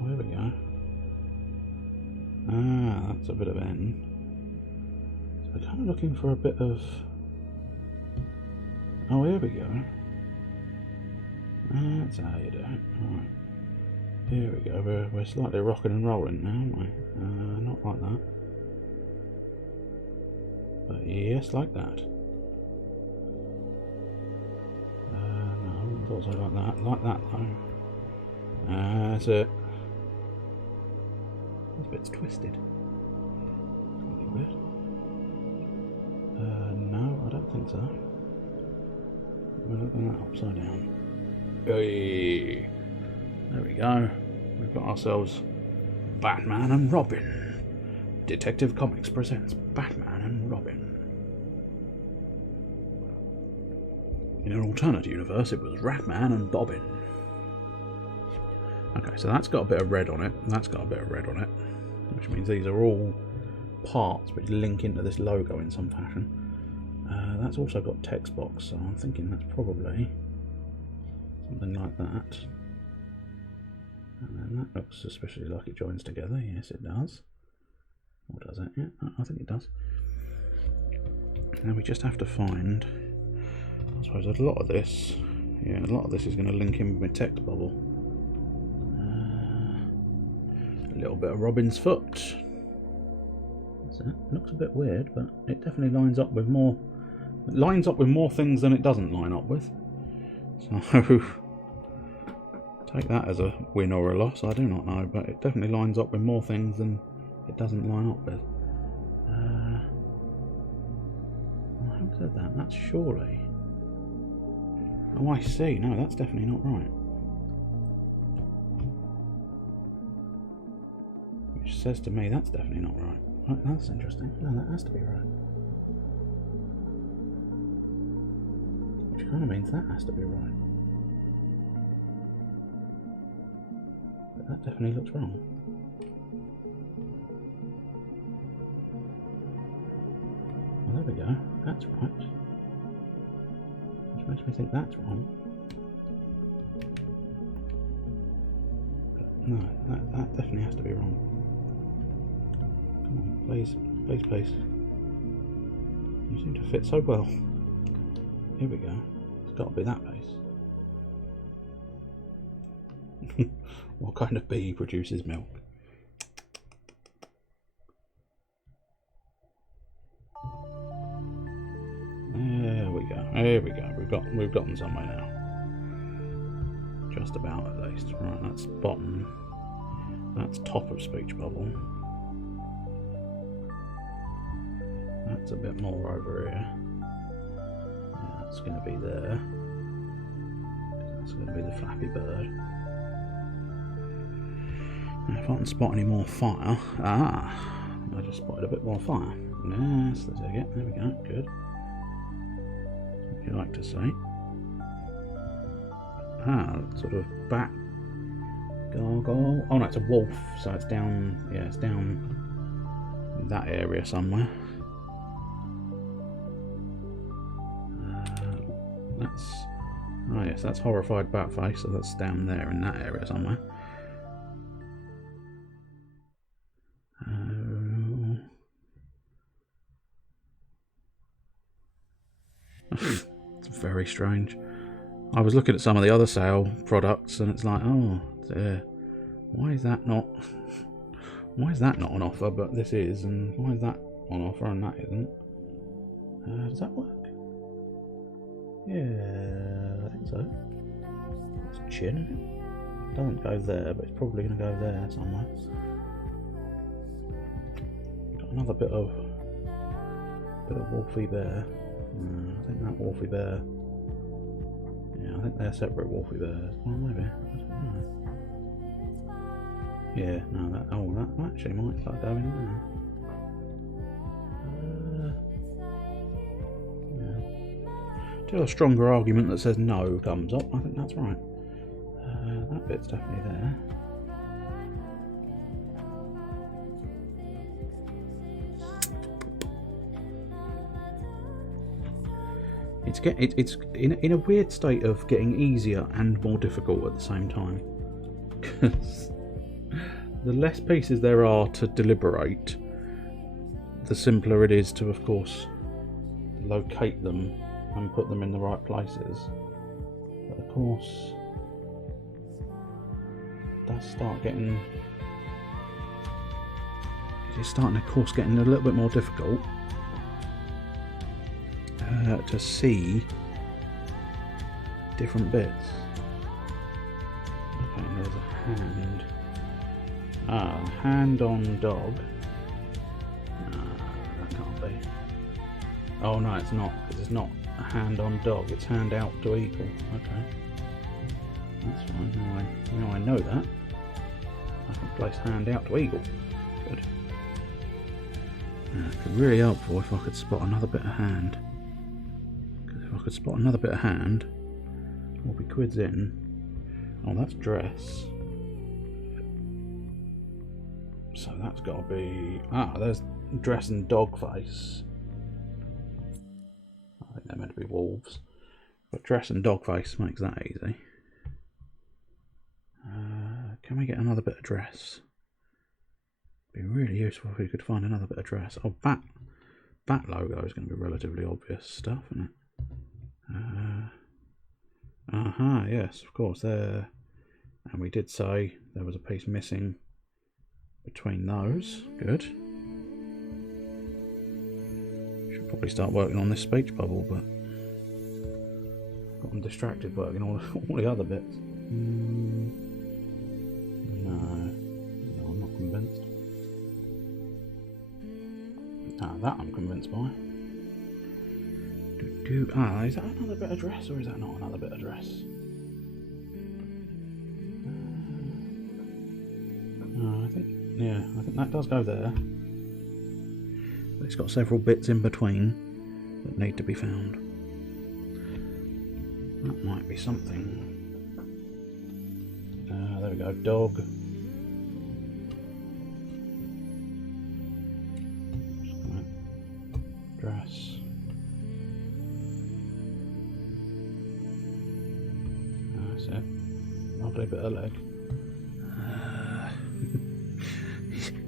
Oh, here we go. Ah, that's a bit of N. So we're kind of looking for a bit of... Oh, here we go. That's how you do it. Alright. Here we go. We're slightly rocking and rolling now, aren't we? Not like that. But yes, like that. No, it's also like that. Like that, though. That's it. This bit's twisted. Slightly weird. No, I don't think so. We're looking at that upside down. Hey, there we go. We've got ourselves Batman and Robin. Detective Comics presents Batman and Robin. In an alternate universe, it was Ratman and Bobbin. Okay, so that's got a bit of red on it. That's got a bit of red on it, which means these are all parts which link into this logo in some fashion. That's also got text box, so I'm thinking that's probably something like that. And then that looks suspiciously like it joins together. Yes, it does. Or does it? Yeah, I think it does. Now we just have to find, I suppose a lot of this, yeah, a lot of this is going to link in with my text bubble. A little bit of Robin's foot. That's it. Looks a bit weird, but it definitely lines up with more. It lines up with more things than it doesn't line up with. So take that as a win or a loss. I do not know, but it definitely lines up with more things than it doesn't line up with. Who said that? That's surely. Oh, I see. No, that's definitely not right. Which says to me that's definitely not right. Right, that's interesting. No, that has to be right. Which kind of means that has to be right. But that definitely looks wrong. Well, there we go. That's right. Which makes me think that's wrong. But no, that definitely has to be wrong. Come on, please, please, please. You seem to fit so well. Here we go. It's got to be that base. What kind of bee produces milk? There we go. There we go. We've gotten somewhere now. Just about, at least. Right, that's bottom. That's top of speech bubble. That's a bit more over here. Yeah, that's going to be there. That's going to be the Flappy Bird. Now, if I can spot any more fire. Ah! I just spotted a bit more fire. Yes, that's it. There we go. Good. What you like to say. Ah, sort of bat gargoyle. Oh no, it's a wolf, so it's down. Yeah, it's down in that area somewhere. That's, oh yes, that's horrified bat face, so that's down there in that area somewhere. It's very strange. I was looking at some of the other sale products and it's like, oh, Why is that not? Why is that not on offer? But this is, and why is that on offer and that isn't? Does that work? Yeah, I think so. It's a chin. It doesn't go there, but it's probably going to go there somewhere. Got another bit of Wolfie Bear. I think that Wolfie Bear. Yeah, I think they're separate Wolfie Bears. Well, maybe. I don't know. Yeah, no, that actually might start going there. Till a stronger argument that says no comes up, I think that's right. That bit's definitely there. It's in a weird state of getting easier and more difficult at the same time. Because the less pieces there are to deliberate, the simpler it is to, of course, locate them and put them in the right places. But of course, it does start getting. It's starting, of course, getting a little bit more difficult to see different bits. Okay, there's a hand. Hand on dog. That can't be. Oh no, it's not, because it's not a hand on dog, it's hand out to eagle. Okay. That's fine. Now I know that. I can place hand out to eagle. Good. It'd be really helpful if I could spot another bit of hand. Because if I could spot another bit of hand, we'll be quids in. Oh, that's dress. So that's got to be... there's dress and dog face. I think they're meant to be wolves. But dress and dog face makes that easy. Can we get another bit of dress? Be really useful if we could find another bit of dress. Oh, bat logo is going to be relatively obvious stuff, isn't it? Yes, of course. There, and we did say there was a piece missing between those. Good. Should probably start working on this speech bubble, but got them distracted working on all the other bits. No, I'm not convinced. That I'm convinced by. Is that another bit of dress, or is that not another bit of dress? I think that does go there. But it's got several bits in between that need to be found. That might be something. There we go, dog. Dress. That's it. Lovely bit of leg.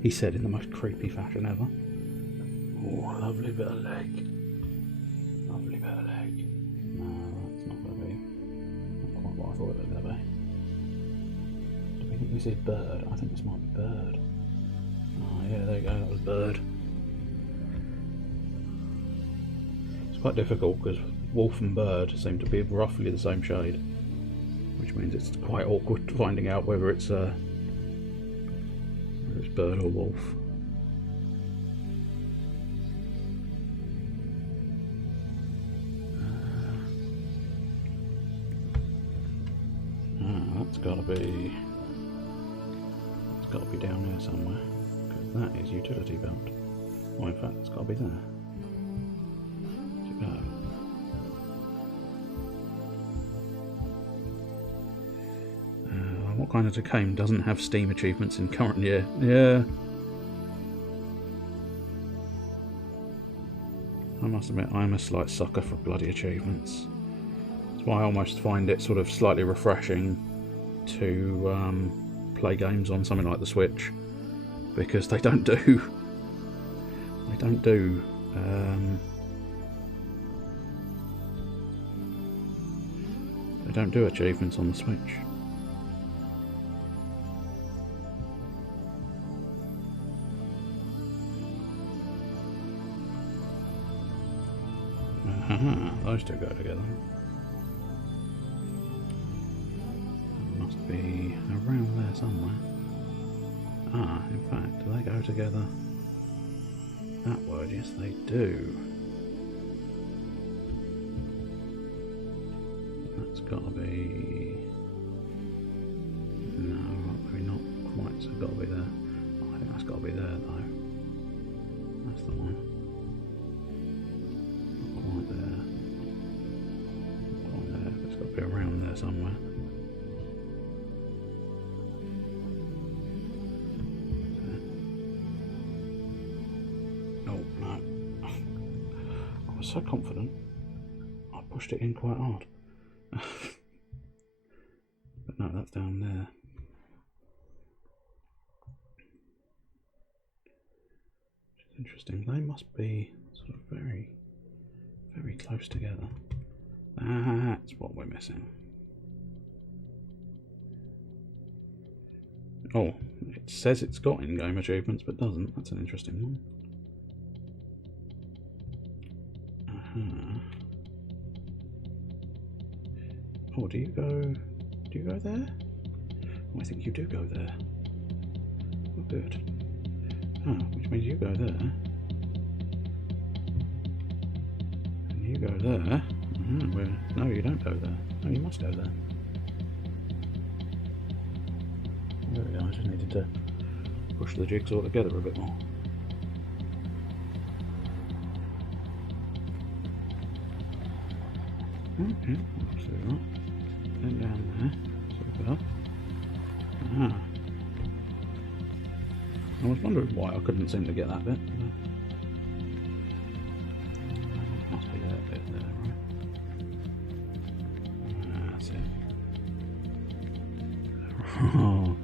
He said in the most creepy fashion ever. Oh, lovely bit of leg. Lovely bit of leg. No, that's not going to be. Not quite what I thought it was going to be. Do we think this is bird? I think this might be bird. Oh yeah, there you go, that was bird. Quite difficult because wolf and bird seem to be roughly the same shade, which means it's quite awkward finding out whether it's bird or wolf. That's got to be down here somewhere, because that is utility belt. Well, in fact, it's got to be there. What kind of Tacame doesn't have Steam achievements in current year? Yeah. I must admit, I'm a slight sucker for bloody achievements. That's why I almost find it sort of slightly refreshing to play games on something like the Switch, because they don't do achievements on the Switch. Aha, those two go together. It must be around there somewhere. Ah, in fact, do they go together? That word, yes they do. That's got to be... No, maybe not quite, so got to be there. Oh, I think that's got to be there though. That's the one. Not quite there. Not quite there, it's got to be around there somewhere. Oh no. I was so confident, I pushed it in quite hard. But no, that's down there. Which is interesting. They must be sort of very, very close together. That's what we're missing. Oh, it says it's got in-game achievements, but doesn't. That's an interesting one. Oh, do you go there? Oh, I think you do go there. Oh, good. Oh, which means you go there. And you go there. Well, no, you don't go there. No, you must go there. There we go, I just needed to push the jigsaw together a bit more. Okay, so that. Then down there. So that. Ah. I was wondering why I couldn't seem to get that bit. Must be that bit there, right? That's it. Oh.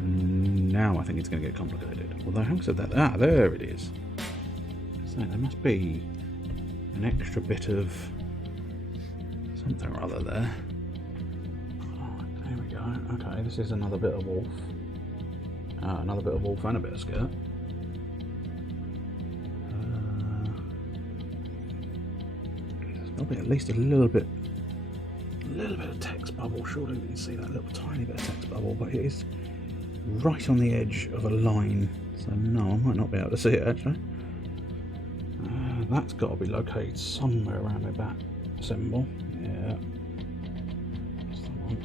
Now I think it's going to get complicated. Although I haven't said that. Ah, there it is. So there must be an extra bit of something or other there. Oh, there we go. Okay, this is another bit of wolf. Another bit of wolf and a bit of skirt. There's got to be at least a little bit of text bubble. Surely we can see that little tiny bit of text bubble, but it is right on the edge of a line. So no, I might not be able to see it actually. That's got to be located somewhere around the bat symbol. Yeah. That's the one.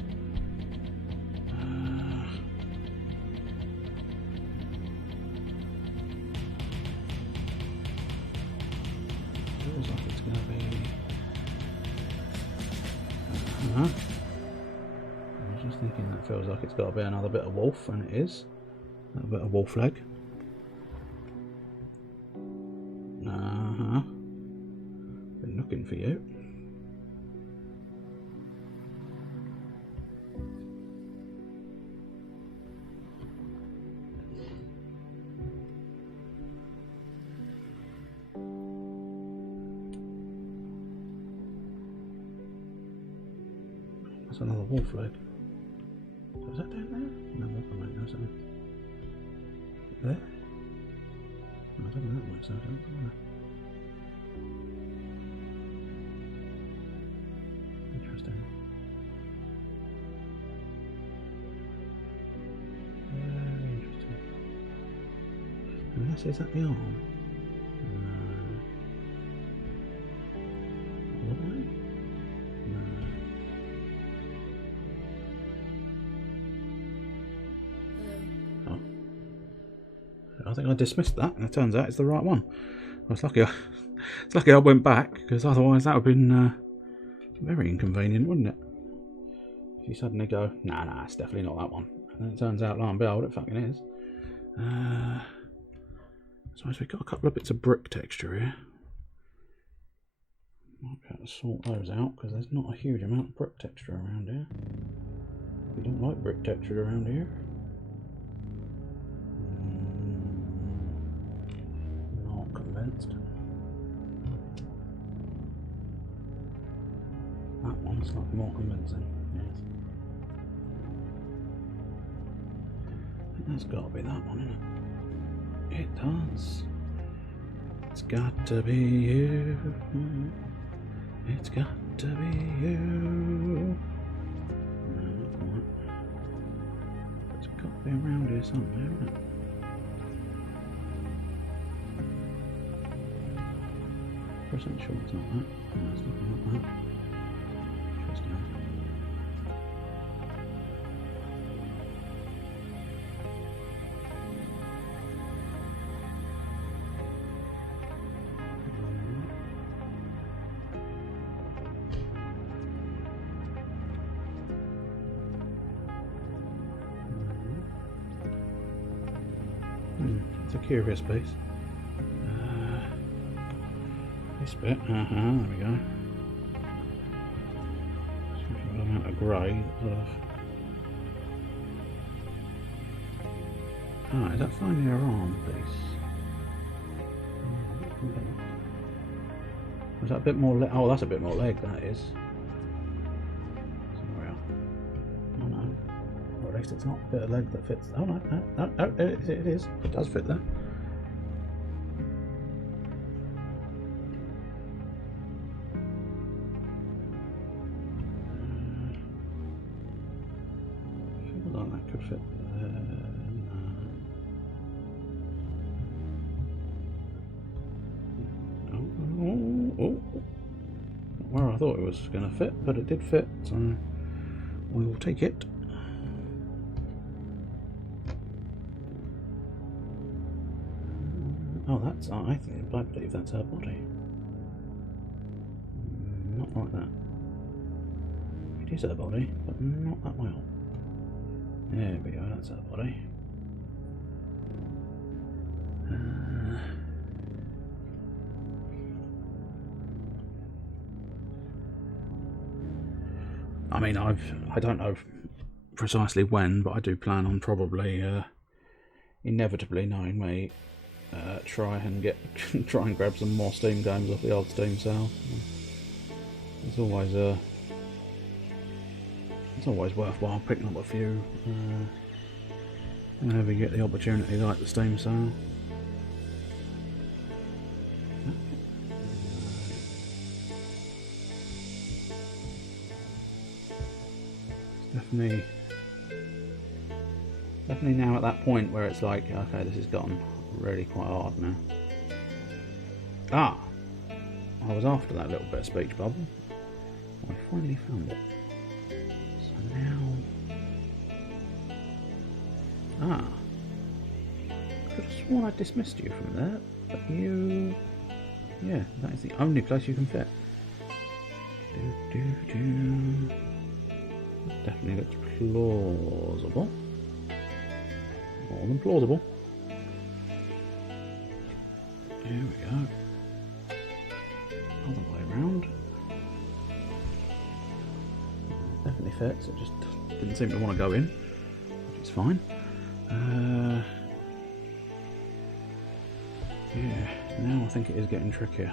Feels like it's going to be. I was just thinking that feels like it's got to be another bit of wolf, and it is. A bit of wolf leg. Been looking for you. That's another wolf leg. So is that down there? No, that's something. There? No, I don't know that much, so I don't know. Interesting. Very interesting. Unless is that the arm? No. All the way? No. Oh. I think I dismissed that, and it turns out it's the right one. Well, it's lucky I went back, because otherwise that would have been very inconvenient, wouldn't it? If you suddenly go, nah, it's definitely not that one. And then it turns out, lo and behold, it fucking is. So we've got a couple of bits of brick texture here. Might be able to sort those out, because there's not a huge amount of brick texture around here. We don't like brick texture around here. Not convinced. That one's slightly more convincing, yes. I think that's got to be that one, isn't it? It does. It's got to be you. It's got to be you. No, not quite. It's got to be around here somewhere, isn't it? Percent sure it's not that. No, it's not that. Interesting. It's a curious piece. This bit, there we go. Some amount of grey, sort of. Ah, is that finding your arm piece? Was that a bit more leg? Oh, that's a bit more leg, that is. Somewhere else. Oh no. Or at least it's not a bit of leg that fits. Oh no, no, it is. It does fit there. Could fit there. No. Oh. Where I thought it was going to fit, but it did fit, so we will take it. Oh, that's. I believe that's her body. Not like that. It is her body, but not that well. There we go, that's her body. I mean, I don't know precisely when, but I do plan on probably, inevitably, knowing me, try and grab some more Steam games off the old Steam sale. It's always worthwhile picking up a few whenever you get the opportunity, like the Steam sale. It's definitely now at that point where it's like, okay, this has gotten really quite hard now. Ah, I was after that little bit of speech bubble. I finally found it. Now, I could have sworn I dismissed you from there, but yeah, that is the only place you can fit. Definitely looks plausible. More than plausible. Here we go. Other way around. Definitely fits, it just didn't seem to want to go in, which is fine. Yeah, now I think it is getting trickier,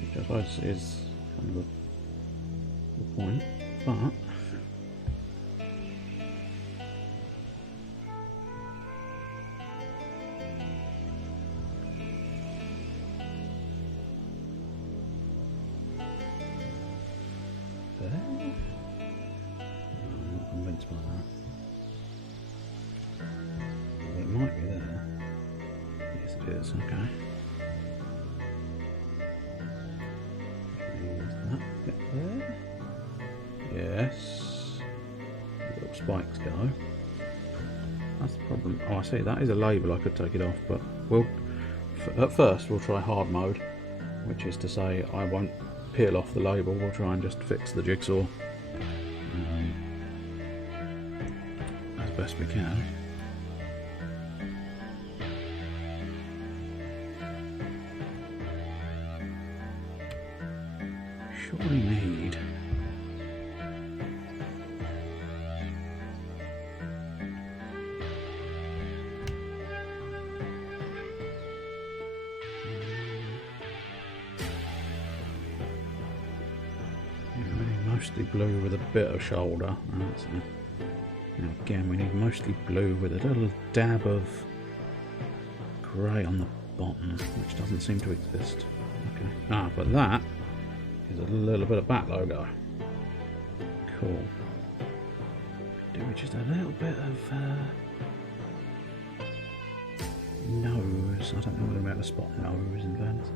which I suppose is kind of the point, but there? I'm not convinced by that. It might be there. Yes, it is. Okay. Is that bit there? Yes. Little spikes go. That's the problem. Oh, I see. That is a label. I could take it off, but at first we'll try hard mode, which is to say I won't peel off the label. We'll try and just fix the jigsaw as best we can. Surely need. Mostly blue with a bit of shoulder. Now again, we need mostly blue with a little dab of grey on the bottom, which doesn't seem to exist. Okay. Ah, but that is a little bit of bat logo. Cool. Do just a little bit of nose. I don't know whether I'm able to spot nose in fairness.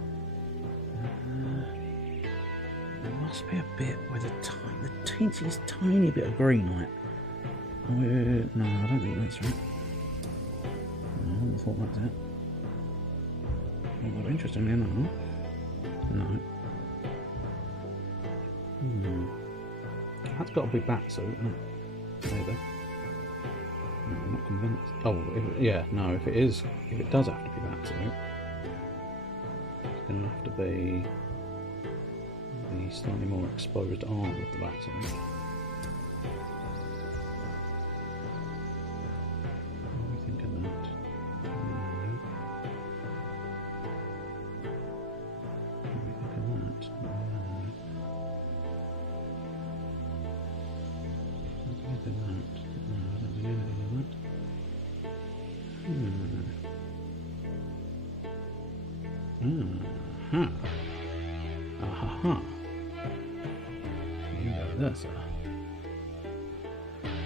There must be a bit with the teeniest tiny bit of green on it. No, I don't think that's right. No, I wouldn't have thought that's it. Well, interestingly enough, no. That's got to be bat suit, isn't it? Maybe. No, I'm not convinced. Oh, if it does have to be bat suit, it's going to have to be the slightly more exposed arm of the bat suit.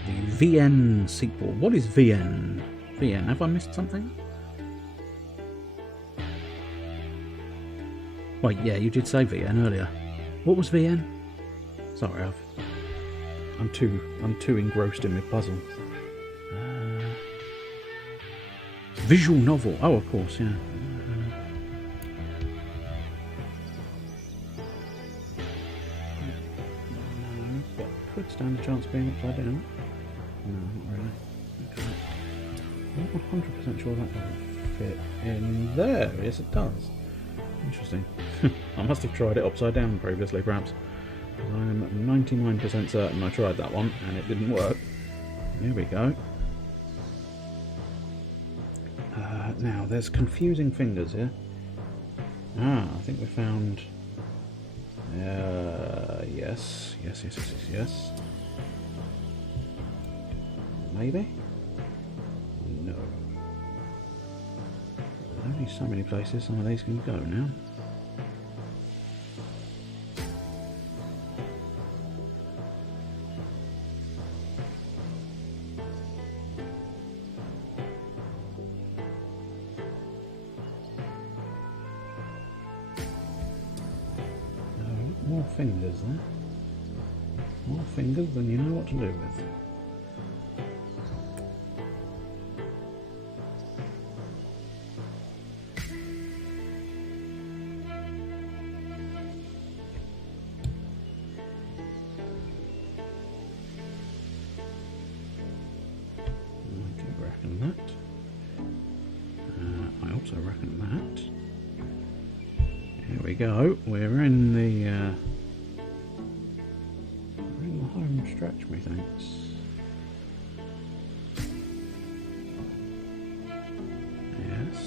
The VN sequel. What is VN? VN, have I missed something? Wait, yeah, you did say VN earlier. What was VN? Sorry, I'm too engrossed in my puzzle. Visual novel. Oh, of course, yeah. But could stand a chance of being upside down. No, not really. Okay. I'm not 100% sure that doesn't fit in there. Yes, it does. Interesting. I must have tried it upside down previously, perhaps. I'm 99% certain I tried that one and it didn't work. Here we go. Now, there's confusing fingers here. I think we found... yes. Maybe? No. There's only so many places some of these can go now. More fingers there. More fingers than you know what to do with. I do reckon that. I also reckon that. Here we go. We're in the home stretch, methinks. Yes.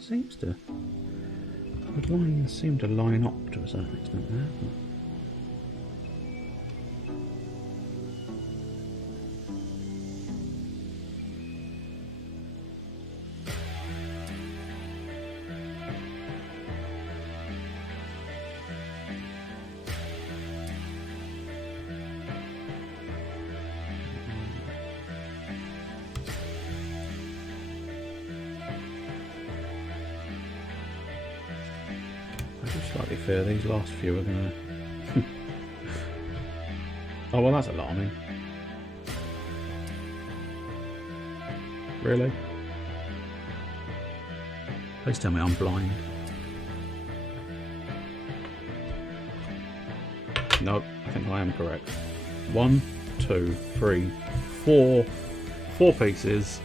Seems to. The lines seem to line up to a certain extent there. I do slightly fear these last few are going to... Oh, well, that's alarming. Really? Please tell me I'm blind. Nope, I think I am correct. 1, 2, 3, 4. 4 pieces.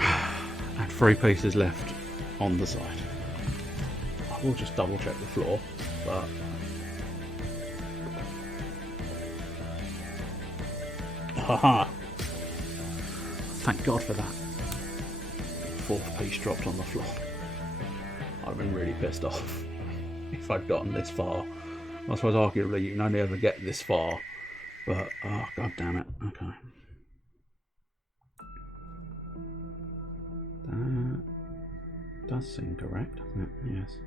And 3 pieces left on the side. I will just double check the floor, but... Haha! Thank God for that. fourth piece dropped on the floor. I'd have been really pissed off if I'd gotten this far. I suppose arguably you can only ever get this far, but oh god damn it. Okay. That does seem correct, doesn't it? Yes.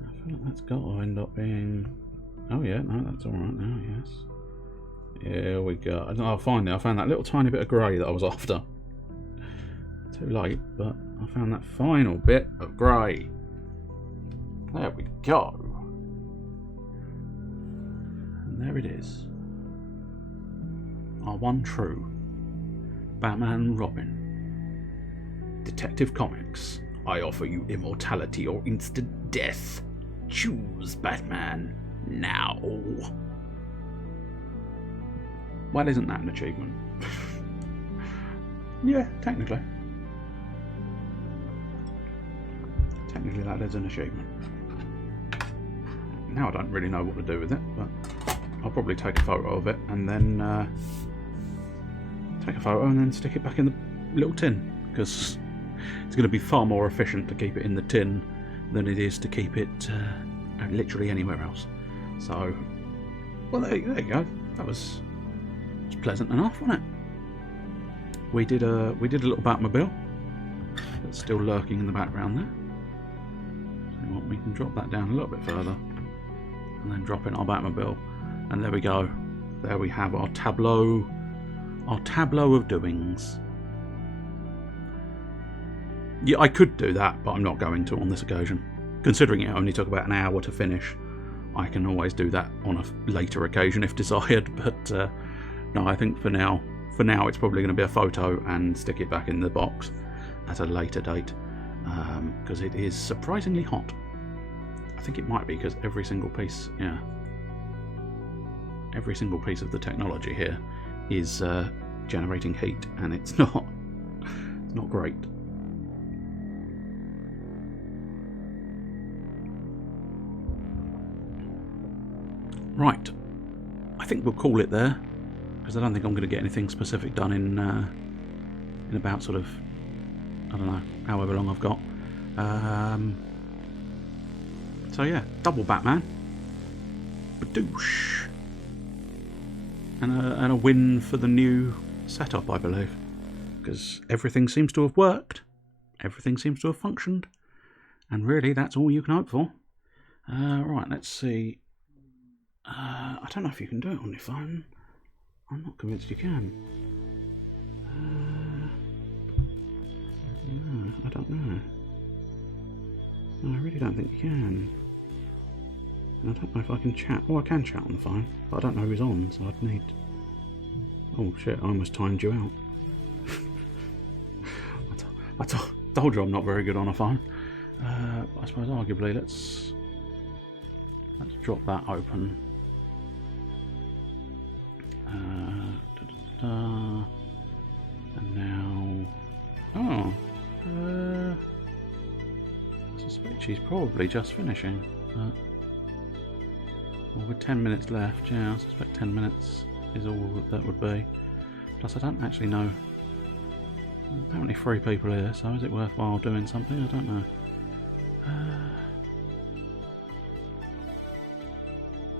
I feel like that's got to end up being... Oh yeah, no, that's alright now, yes. Here we go. Oh, finally, I found that little tiny bit of grey that I was after. Too late, but I found that final bit of grey. There we go. And there it is. Our one true Batman and Robin. Detective Comics. I offer you immortality or instant death. Choose Batman now. Well, isn't that an achievement? Yeah, technically. Technically that is an achievement. Now I don't really know what to do with it, but I'll probably take a photo of it and then stick it back in the little tin, because it's going to be far more efficient to keep it in the tin than it is to keep it literally anywhere else. So, well, there you go. That was pleasant enough, wasn't it? We did a little Batmobile that's still lurking in the background there. So what, we can drop that down a little bit further and then drop in our Batmobile, and there we go. There we have our tableau of doings. Yeah, I could do that, but I'm not going to on this occasion. Considering it only took about an hour to finish, I can always do that on a later occasion if desired, but no, I think for now it's probably going to be a photo and stick it back in the box at a later date, because it is surprisingly hot. I think it might be because every single piece of the technology here is generating heat, and it's not great. Right, I think we'll call it there, because I don't think I'm going to get anything specific done in about sort of, I don't know, however long I've got. So yeah, double Batman, badoosh, and a win for the new setup, I believe, because everything seems to have worked, everything seems to have functioned, and really that's all you can hope for. Right, let's see. I don't know if you can do it on your phone. I'm not convinced you can. No, I don't know. No, I really don't think you can. I don't know if I can chat. Oh, I can chat on the phone, but I don't know who's on, so I'd need... Oh shit, I almost timed you out. I told you I'm not very good on a phone. I suppose arguably let's drop that open. And now... Oh, I suspect she's probably just finishing. Well, with 10 minutes left, yeah, I suspect 10 minutes is all that would be. Plus, I don't actually know. Apparently 3 people here, so is it worthwhile doing something? I don't know.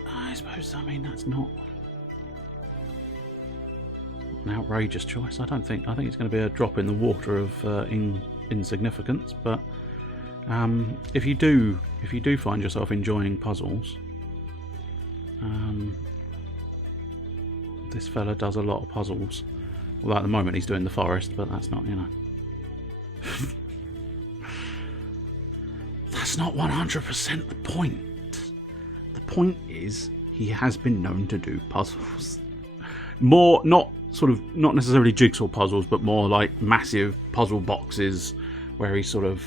I suppose, I mean, that's not an outrageous choice. I think it's going to be a drop in the water of insignificance, but if you do find yourself enjoying puzzles, this fella does a lot of puzzles. Although at the moment he's doing the forest, but that's not, you know. That's not 100% the point. The point is he has been known to do puzzles. More, not necessarily jigsaw puzzles, but more like massive puzzle boxes where he sort of...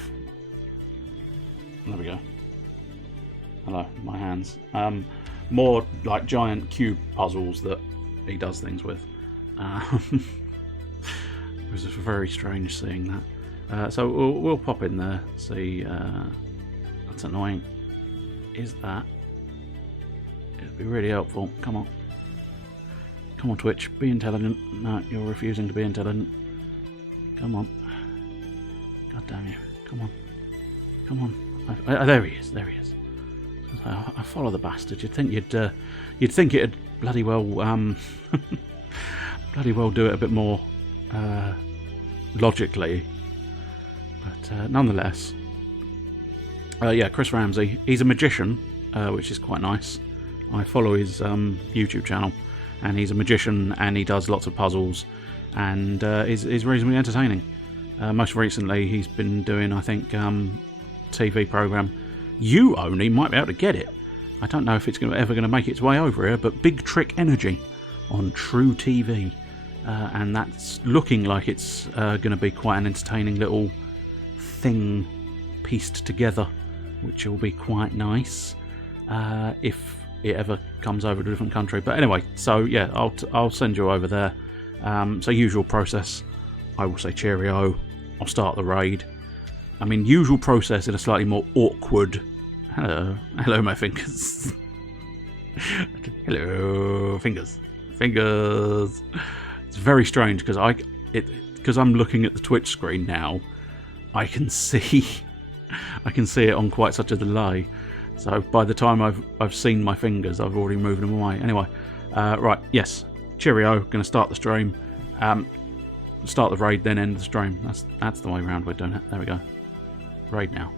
There we go. Hello, my hands. More like giant cube puzzles that he does things with. It was just very strange seeing that. So we'll pop in there, see. That's annoying. Is that? It'd be really helpful. Come on. Come on, Twitch. Be intelligent. No, you're refusing to be intelligent. Come on. God damn you. Come on. Come on. There he is. There he is. I follow the bastard. You'd think it'd bloody well bloody well do it a bit more logically. But nonetheless. Yeah, Chris Ramsey. He's a magician, which is quite nice. I follow his YouTube channel, and he's a magician, and he does lots of puzzles, and is reasonably entertaining. Most recently, he's been doing, I think, TV program. You only might be able to get it. I don't know if it's ever going to make its way over here, but Big Trick Energy on True TV, and that's looking like it's going to be quite an entertaining little thing pieced together, which will be quite nice if it ever comes over to a different country. But anyway, so yeah, I'll send you over there. So usual process. I will say cheerio. I'll start the raid. I mean, usual process in a slightly more awkward. Hello, my fingers. Hello, fingers. It's very strange because I'm looking at the Twitch screen now. I can see it on quite such a delay. So by the time I've seen my fingers, I've already moved them away. Anyway, right, yes, cheerio. Going to start the stream. Start the raid, then end the stream. That's the way around we're doing it. There we go. Raid now.